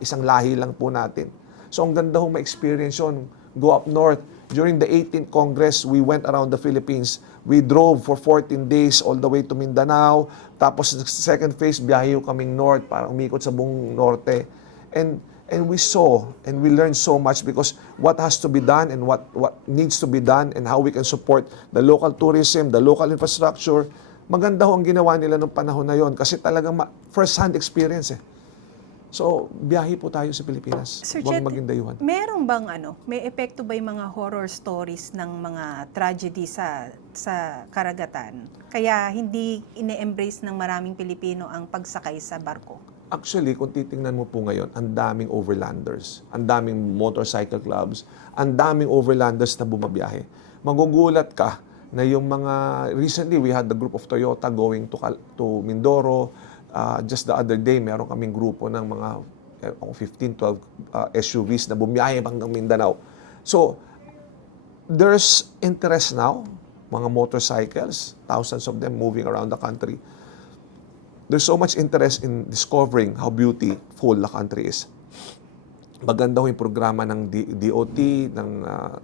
isang lahi lang po natin. So ang ganda ho ma-experience yun. Go up north. During the 18th Congress, we went around the Philippines. We drove for 14 days all the way to Mindanao. Tapos sa second phase, biyahe kaming north para umikot sa buong norte. And we saw and we learned so much because what has to be done and what needs to be done and how we can support the local tourism, the local infrastructure. Maganda ho ang ginawa nila noong panahon na yon kasi talagang first-hand experience eh. So, biyahe po tayo sa Pilipinas. Sir Huwag Chet, maging dayuhan. meron bang may epekto ba yung mga horror stories ng mga tragedy sa karagatan? Kaya hindi ine-embrace ng maraming Pilipino ang pagsakay sa barko? Actually, kung titingnan mo po ngayon, ang daming overlanders, ang daming motorcycle clubs, ang daming overlanders na bumabiyahe. Magugulat ka na yung mga, recently we had the group of Toyota going to Mindoro. Just the other day, meron kaming grupo ng mga 15, 12 SUVs na bumiyahe hanggang Mindanao. So, there's interest now, mga motorcycles, thousands of them moving around the country. There's so much interest in discovering how beautiful the country is. Maganda ho yung programa ng DOT, ng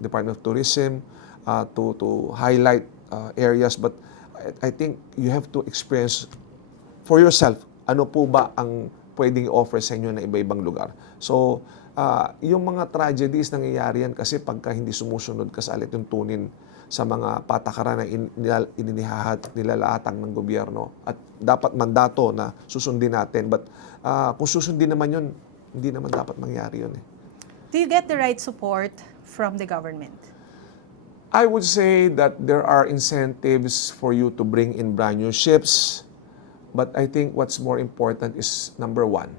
Department of Tourism, to highlight areas. But I think you have to experience for yourself, ano po ba ang pwedeng i-offer sa inyo na iba-ibang lugar. So, yung mga tragedies nangyayari yan kasi pagka hindi sumusunod ka sa alituntunin sa mga patakaran na nilalaatang ng gobyerno at dapat mandato na susundin natin. But kung susundin naman yun, hindi naman dapat mangyari yun eh. Do you get the right support from the government? I would say that there are incentives for you to bring in brand new ships. But I think what's more important is, number one,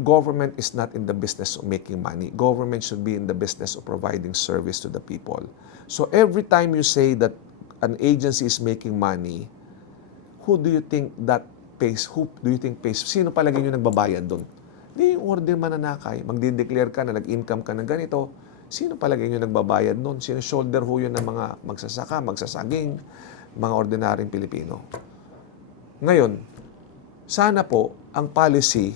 government is not in the business of making money. Government should be in the business of providing service to the people. So every time you say that an agency is making money, who do you think that pays? Who do you think pays? Sino palagi nyo nagbabayad doon? Hindi yung order mananakay. Magdi-declare ka na nag-income ka ng ganito. Sino palagi nyo nagbabayad doon? Sino shoulder ho yun ng mga magsasaka, magsasaging, mga ordinaryong Pilipino. Ngayon, sana po ang policy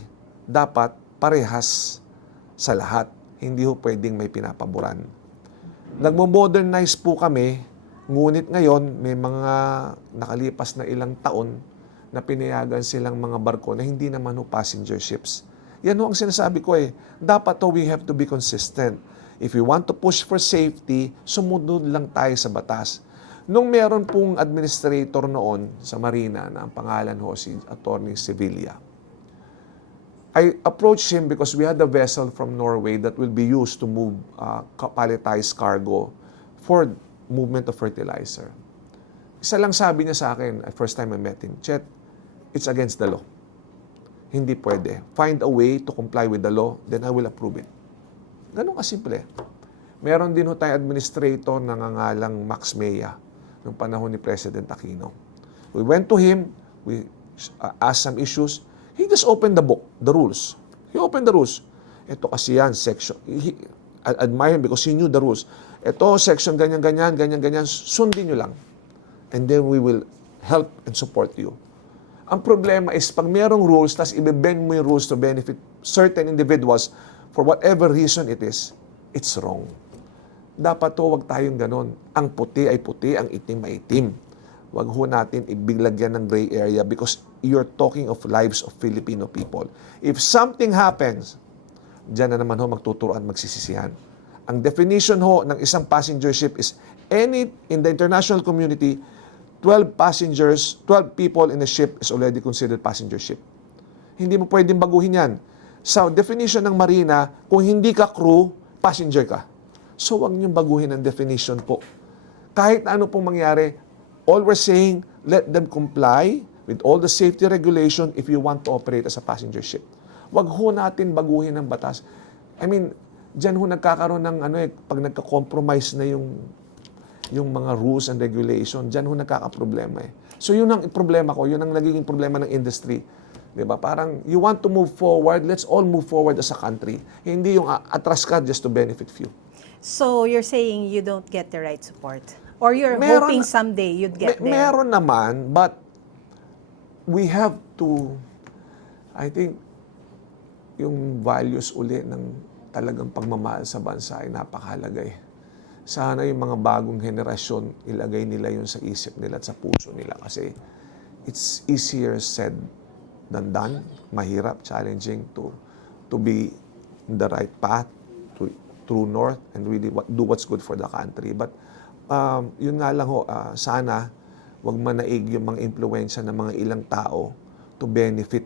dapat parehas sa lahat. Hindi ho pwedeng may pinapaboran. Nagmo-modernize po kami, ngunit ngayon may mga nakalipas na ilang taon na pinayagan silang mga barko na hindi naman ho passenger ships. Yan ho ang sinasabi ko eh. Dapat ho we have to be consistent. If we want to push for safety, sumunod lang tayo sa batas. Nung meron pong administrator noon sa Marina na ang pangalan ho si Attorney Sevilla, I approached him because we had a vessel from Norway that will be used to move palletized cargo for movement of fertilizer. Isa lang sabi niya sa akin, first time I met him, Chet, it's against the law. Hindi pwede. Find a way to comply with the law, then I will approve it. Ganun kasimple. Meron din ho tayong administrator na nangangalang Max Mea noong panahon ni President Aquino. We went to him, we asked some issues. He just opened the book, the rules. He opened the rules. Ito kasi yan, section. I admire him because he knew the rules. Ito, section ganyan, sundin nyo lang. And then we will help and support you. Ang problema is pag merong rules, tas i-bend mo yung rules to benefit certain individuals, for whatever reason it is, it's wrong. Dapat to, wag tayong ganon. Ang puti ay puti, ang itim ay itim. Wag ho natin ibiglagyan ng gray area because you're talking of lives of Filipino people. If something happens, dyan na naman ho magtuturoan, magsisisihan. Ang definition ho ng isang passenger ship is any in the international community, 12 passengers, 12 people in a ship is already considered passenger ship. Hindi mo pwedeng baguhin yan. Sa definition ng marina, kung hindi ka crew, passenger ka. So huwag niyong baguhin ang definition po. Kahit na ano pong mangyari, all we're saying, let them comply with all the safety regulation if you want to operate as a passenger ship. Huwag ho natin baguhin ang batas. I mean, diyan ho nagkakaroon ng pag nagka-compromise na yung mga rules and regulation, diyan ho nagkakaproblema eh. So yun ang problema ko, yun ang nagiging problema ng industry. 'Di ba? Parang you want to move forward, let's all move forward as a country. Hindi yung atras ka just to benefit few. So you're saying you don't get the right support? Or you're Meron- hoping someday you'd get there? Meron naman, but we have to, I think, yung values uli ng talagang pagmamahal sa bansa ay napakahalaga eh. Sana yung mga bagong henerasyon, ilagay nila yun sa isip nila at sa puso nila kasi it's easier said than done. Mahirap, challenging to be in the right path, to true north, and really do what's good for the country. But yun nga lang ho, sana wag manaig yung mga impluwensya ng mga ilang tao to benefit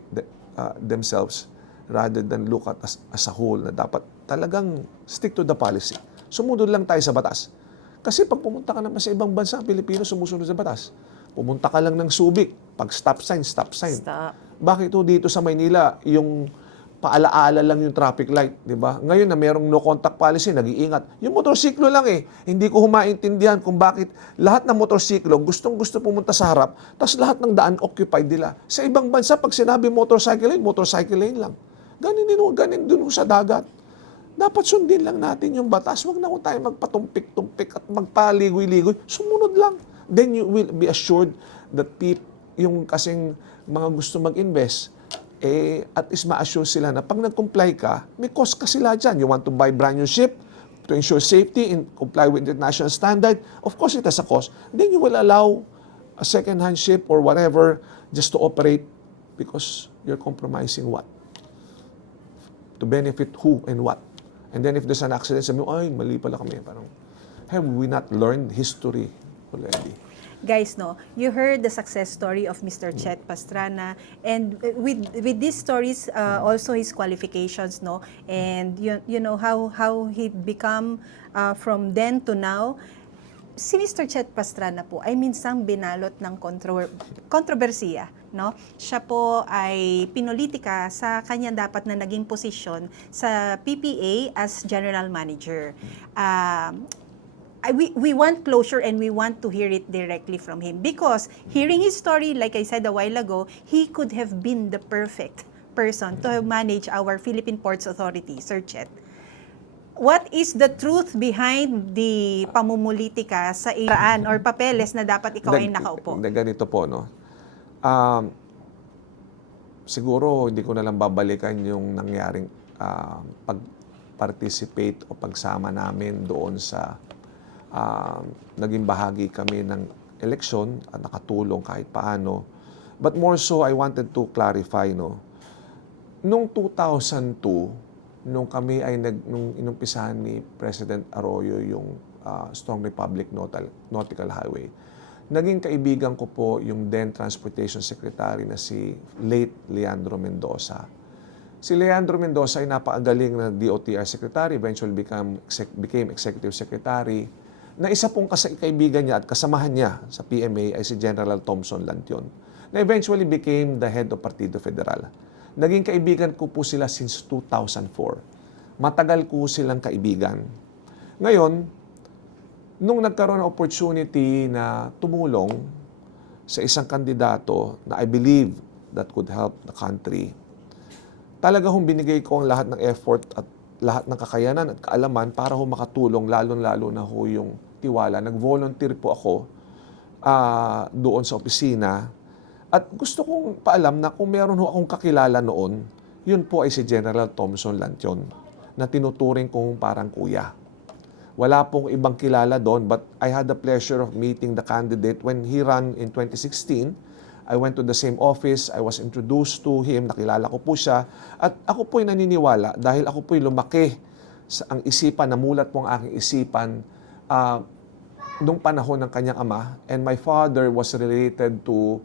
themselves rather than look at as a whole na dapat talagang stick to the policy. Sumunod lang tayo sa batas. Kasi pag pumunta ka naman sa ibang bansa, Pilipino sumusunod sa batas. Pumunta ka lang ng Subic, pag stop sign, stop sign. Stop. Bakit dito sa Maynila, yung paalaala lang yung traffic light, di ba? Ngayon na merong no contact policy, nag-iingat. Yung motorsiklo lang eh. Hindi ko humaintindihan kung bakit lahat ng motorsiklo gustong-gusto pumunta sa harap, tapos lahat ng daan occupied nila. Sa ibang bansa, pag sinabi motorcycle lane lang. Ganin din sa dagat. Dapat sundin lang natin yung batas. Huwag na tayo magpatumpik-tumpik at magpaligoy-ligoy. Sumunod lang. Then you will be assured that yung kasing mga gusto mag-invest, at least ma-assure sila na pag nag-comply ka, may cost ka sila dyan. You want to buy brand new ship to ensure safety and comply with international standard. Of course, it has a cost. Then you will allow a second-hand ship or whatever just to operate because you're compromising what? To benefit who and what? And then if there's an accident, sabi mo, ay, mali pala kami. Parang, have we not learned history already? Guys, no, you heard the success story of Mr. Chet Pastrana, and with these stories, also his qualifications, no, and you know how he become from then to now. Si Mr. Chet Pastrana po ay minsang binalot ng kontrobersiya, no? Siya po ay pinulitika sa kanya dapat na naging posisyon sa PPA as general manager. We want closure and we want to hear it directly from him because hearing his story, like I said a while ago, he could have been the perfect person to manage our Philippine Ports Authority, Sir Chet. What is the truth behind the pamumulitika sa iraan or papeles na dapat ikaw ay nakaupo? Ganito po, no? Siguro hindi ko na lang babalikan yung nangyaring pag-participate o pagsama namin doon sa naging bahagi kami ng eleksyon at nakatulong kahit paano. But more so, I wanted to clarify, no? Noong 2002, nung kami ay nung inumpisahan ni President Arroyo yung Strong Republic Nautical Highway, naging kaibigan ko po yung then Transportation Secretary na si late Leandro Mendoza. Si Leandro Mendoza ay napakagaling na DOTR Secretary, eventually became Executive Secretary, na isa pong kaibigan niya at kasamahan niya sa PMA ay si General Thompson Lantion, na eventually became the head of Partido Federal. Naging kaibigan ko po sila since 2004. Matagal ko silang kaibigan. Ngayon, nung nagkaroon ng opportunity na tumulong sa isang kandidato na I believe that could help the country, talaga hong binigay ko ang lahat ng effort at lahat ng kakayanan at kaalaman para ho makatulong, lalo na ho yung tiwala. Nag-volunteer po ako doon sa opisina at gusto kong paalam na kung meron ho akong kakilala noon, yun po ay si General Thompson Lantion na tinuturing kong parang kuya. Wala pong ibang kilala doon, but I had the pleasure of meeting the candidate when he ran in 2016. I went to the same office, I was introduced to him, nakilala ko po siya, at ako po'y naniniwala dahil ako po'y lumaki ang isipan, namulat po ang aking isipan nung panahon ng kanyang ama. And my father was related to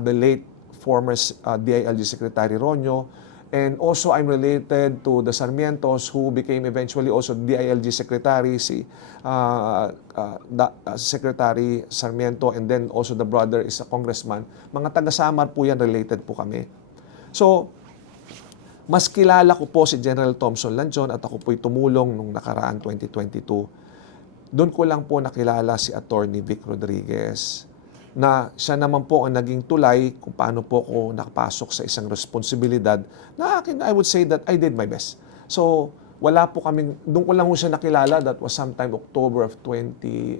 the late former DILG Secretary Ronyo. And also I'm related to the Sarmientos who became eventually also DILG Secretary, si Secretary Sarmiento, and then also the brother is a congressman. Mga taga-Samar po yan, related po kami. So, mas kilala ko po si General Thompson Lanchon at ako po'y tumulong nung nakaraan 2022. Doon ko lang po nakilala si Attorney Vic Rodriguez, na siya naman po ang naging tulay kung paano po ako nakapasok sa isang responsibilidad na akin, I would say that I did my best. So, wala po kaming, doon ko lang po siya nakilala, that was sometime October of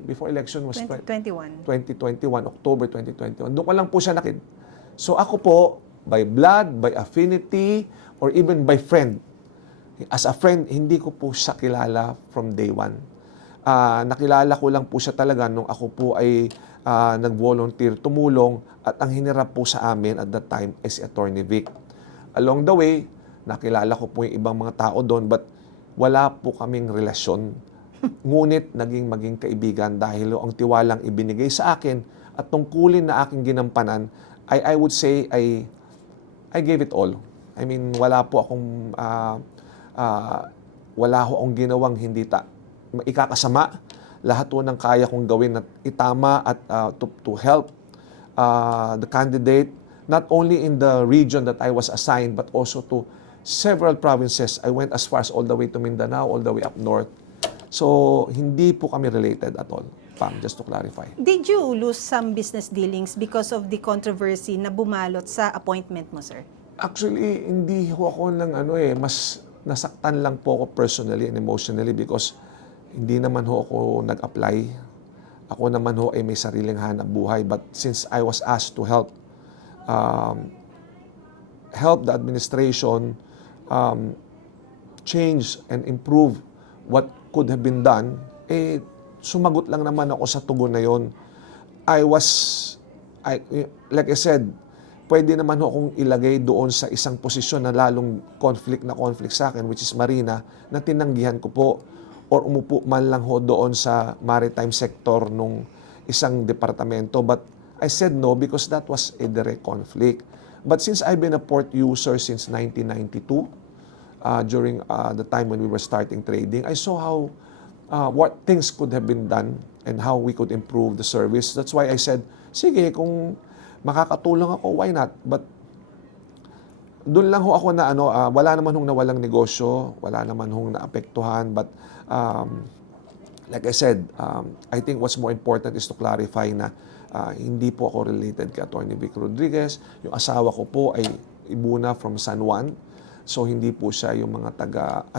before election was 2021. 2021, October 2021. Doon ko lang po siya nakilala. So, ako po, by blood, by affinity, or even by friend. As a friend, hindi ko po siya kilala from day one. Nakilala ko lang po siya talaga nung ako po ay nag-volunteer, tumulong, at ang hinirap po sa amin at that time is Attorney Vic. Along the way, nakilala ko po yung ibang mga tao doon, but wala po kaming relasyon. Ngunit maging kaibigan dahil ang tiwalang ibinigay sa akin at tungkulin na aking ginampanan, I would say I gave it all. I mean, wala po akong ginawang hindi ikakasama. Lahat po ng kaya kong gawin at itama at to help the candidate, not only in the region that I was assigned, but also to several provinces. I went as far as all the way to Mindanao, all the way up north. So, hindi po kami related at all. Pam, just to clarify. Did you lose some business dealings because of the controversy na bumalot sa appointment mo, sir? Actually, hindi ho ako mas nasaktan lang po ako personally and emotionally because hindi naman ho ako nag-apply. Ako naman ho ay may sariling hanap buhay. But since I was asked to help the administration change and improve what could have been done, sumagot lang naman ako sa tugon na yon. Like I said, pwede naman ho akong ilagay doon sa isang posisyon na lalong conflict sa akin, which is Marina, na tinanggihan ko po or umupo man lang ho doon sa maritime sector nung isang departamento. But I said no because that was a direct conflict. But since I've been a port user since 1992, during the time when we were starting trading, I saw how what things could have been done and how we could improve the service. That's why I said, sige, kung makakatulong ako, why not? But doon lang ho ako na wala naman hong nawalang negosyo, wala naman hong naapektuhan, but like I said, I think what's more important is to clarify na hindi po ako related kay Attorney Vic Rodriguez. Yung asawa ko po ay ibuna from San Juan, so hindi po siya yung mga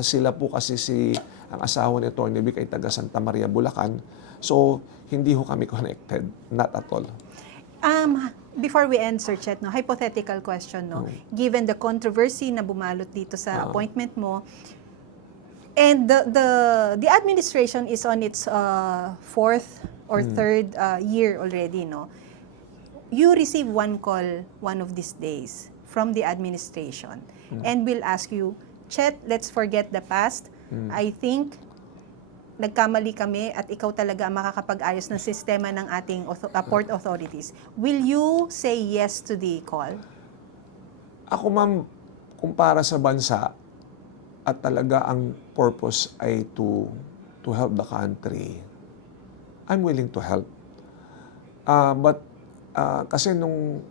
sila po kasi ang asawa ni Attorney Vic ay taga Santa Maria, Bulacan, so hindi ho kami connected, not at all. Before we end, Sir Chet, hypothetical question, given the controversy na bumalot dito sa appointment mo, and the administration is on its fourth or third year already, you receive one call one of these days from the administration and will ask you, Chet, let's forget the past. I think nagkamali kami at ikaw talaga ang makakapag-ayos ng sistema ng ating port authorities. Will you say yes to the call? Ako, ma'am, kung para sa bansa at talaga ang purpose ay to help the country, I'm willing to help. But kasi nung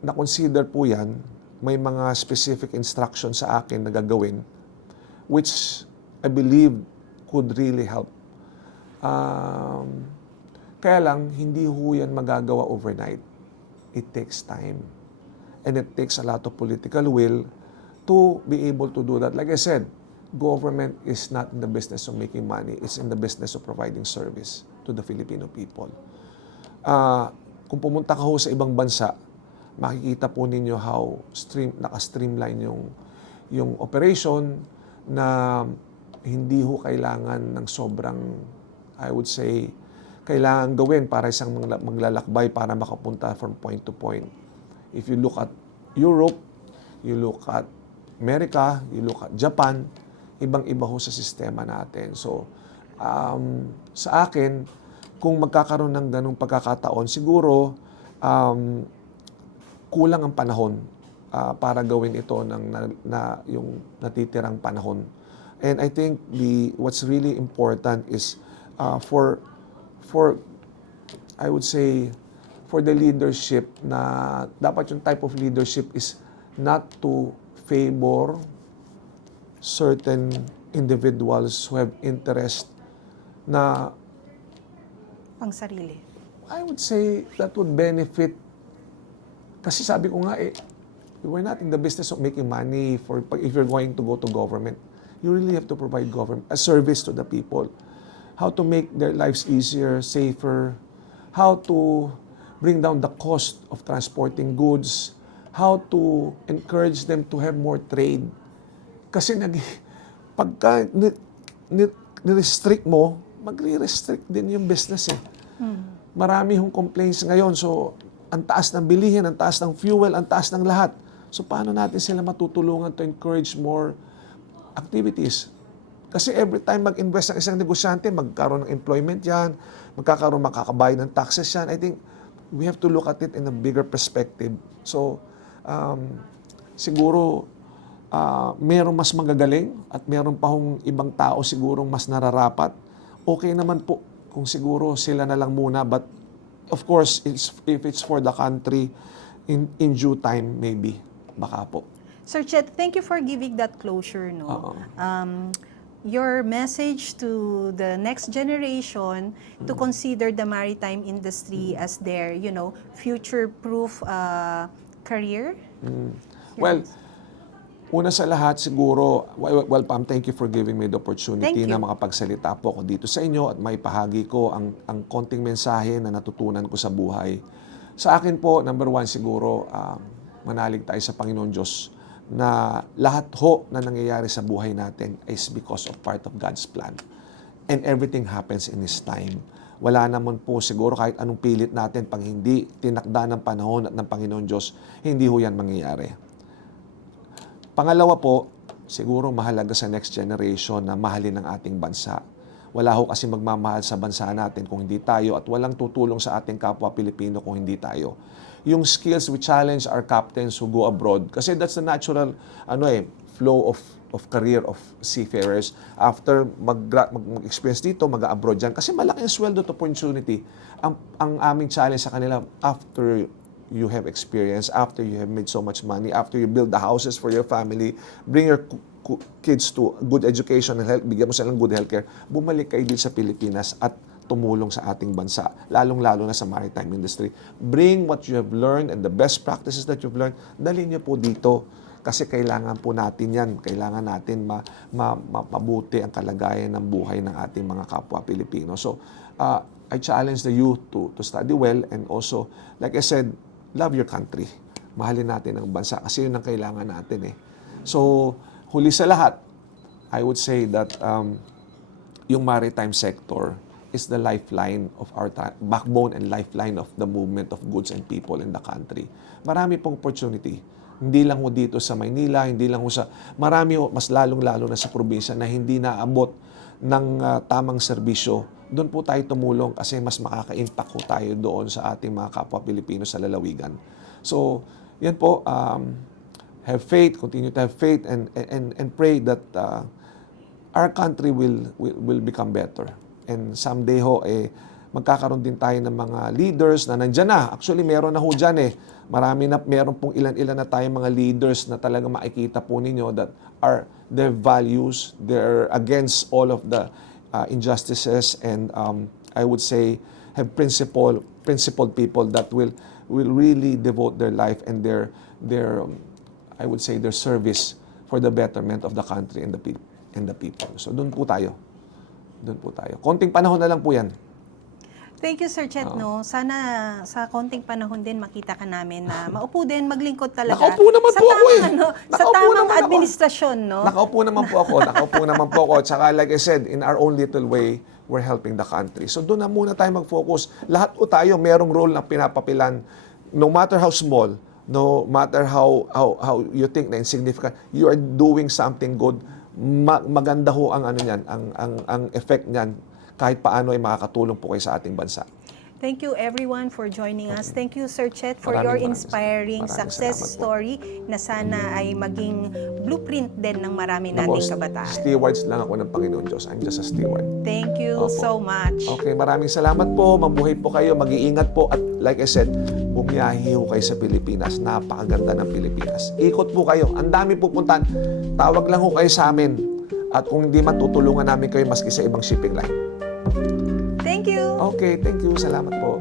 na-consider po yan, may mga specific instructions sa akin na gagawin which I believe could really help. Kaya lang, hindi ho yan magagawa overnight. It takes time. And it takes a lot of political will to be able to do that. Like I said, government is not in the business of making money. It's in the business of providing service to the Filipino people. Kung pumunta ka ho sa ibang bansa, makikita po ninyo how naka-streamline yung operation na hindi ho kailangan ng sobrang, I would say, kailangan gawin para isang maglalakbay para makapunta from point to point. If you look at Europe, you look at America, you look at Japan, ibang-iba ho sa sistema natin. So, sa akin, kung magkakaroon ng ganung pagkakataon, siguro kulang ang panahon para gawin ito yung natitirang panahon. And I think what's really important is for I would say for the leadership na dapat yung type of leadership is not to favor certain individuals who have interest na Pang sarili. I would say that would benefit. Kasi sabi ko nga we're not in the business of making money if you're going to go to government. You really have to provide government a service to the people. How to make their lives easier, safer, how to bring down the cost of transporting goods, how to encourage them to have more trade. Kasi pagka ni-restrict mo, magre-restrict din yung business eh. Marami hong complaints ngayon. So, ang taas ng bilihin, ang taas ng fuel, ang taas ng lahat. So, paano natin sila matutulungan to encourage more activities? Kasi every time mag-invest ng isang negosyante, magkaroon ng employment yan, makakabayad ng taxes yan. I think we have to look at it in a bigger perspective. So, siguro, merong mas magagaling at meron pa hong ibang tao sigurong mas nararapat. Okay naman po kung siguro sila na lang muna, but of course, if it's for the country, in due time, maybe, baka po. Sir Chet, thank you for giving that closure, no? Your message to the next generation to consider the maritime industry as their, future-proof career? Well, una sa lahat siguro, well Pam, thank you for giving me the opportunity na makapagsalita po ako dito sa inyo at may pahagi ko ang konting mensahe na natutunan ko sa buhay. Sa akin po, number one siguro, manalig tayo sa Panginoon Diyos na lahat ho na nangyayari sa buhay natin is because of part of God's plan. And everything happens in His time. Wala naman po siguro kahit anong pilit natin pag hindi tinakda ng panahon at ng Panginoon Diyos, hindi ho yan mangyayari. Pangalawa po, siguro mahalaga sa next generation na mahalin ang ating bansa. Wala ho kasi magmamahal sa bansa natin kung hindi tayo at walang tutulong sa ating kapwa Pilipino kung hindi tayo. Yung skills, we challenge our captains who go abroad kasi that's the natural flow of career of seafarers. After mag-experience dito, mag-abroad dyan. Kasi malaking sweldo to opportunity. Ang aming challenge sa kanila, after you have experience, after you have made so much money, after you build the houses for your family, bring your kids to good education and health, bigyan mo silang good healthcare, bumalik kayo dito sa Pilipinas at tumulong sa ating bansa, lalong-lalo na sa maritime industry. Bring what you have learned and the best practices that you've learned, dalhin niyo po dito kasi kailangan po natin yan. Kailangan natin mapabuti ang kalagayan ng buhay ng ating mga kapwa Pilipino. So, I challenge the youth to study well and also, like I said, love your country. Mahalin natin ang bansa kasi yun ang kailangan natin eh. So, huli sa lahat, I would say that yung maritime sector is the lifeline of our backbone and lifeline of the movement of goods and people in the country. Marami pong opportunity. Hindi lang ho dito sa Maynila, hindi lang ho marami ho, mas lalong-lalo na sa probinsya na hindi naabot ng tamang serbisyo. Doon po tayo tumulong kasi mas makaka-impact ho tayo doon sa ating mga kapwa Pilipino sa lalawigan. So, yan po, have faith, continue to have faith and pray that our country will become better. And someday ho, magkakaroon din tayo ng mga leaders na nandyan na. Actually, meron na ho dyan eh. Meron pong ilan-ilan na tayong mga leaders na talaga makikita po ninyo that their values, they're against all of the injustices and I would say have principled people that will really devote their life and their I would say their service for the betterment of the country and the people. So doon po tayo. Konting panahon na lang po yan. Thank you, Sir Chet. No? Sana sa konting panahon din makita ka namin na maupo din, maglingkod talaga. Nakaupo naman po ako eh. Sa tamang administrasyon, no? Nakaupo naman po ako. Tsaka like I said, in our own little way, we're helping the country. So doon na muna tayo mag-focus. Lahat po tayo merong role na pinapapilan. No matter how small, no matter how you think na insignificant, you are doing something good. maganda ho ang ano niyan, ang effect niyan kahit paano ay makakatulong po kayo sa ating bansa. Thank you everyone for joining us. Thank you Sir Chet for your Maraming inspiring maraming success salamat po. story na sana ay maging blueprint din ng marami Nako, nating kabataan. stewards lang ako ng Panginoon Diyos. I'm just a steward. Thank you Opo. so much. Okay, maraming salamat po. Mabuhay po kayo. Mag-iingat po. At like I said, bumiyahe ho kayo sa Pilipinas. Napakaganda ng Pilipinas. Ikot po kayo. Ang dami pupuntahan. Tawag lang ho kayo sa amin. At kung hindi man, tutulungan namin kayo maski sa ibang shipping line. Thank you. Okay, thank you. Salamat po.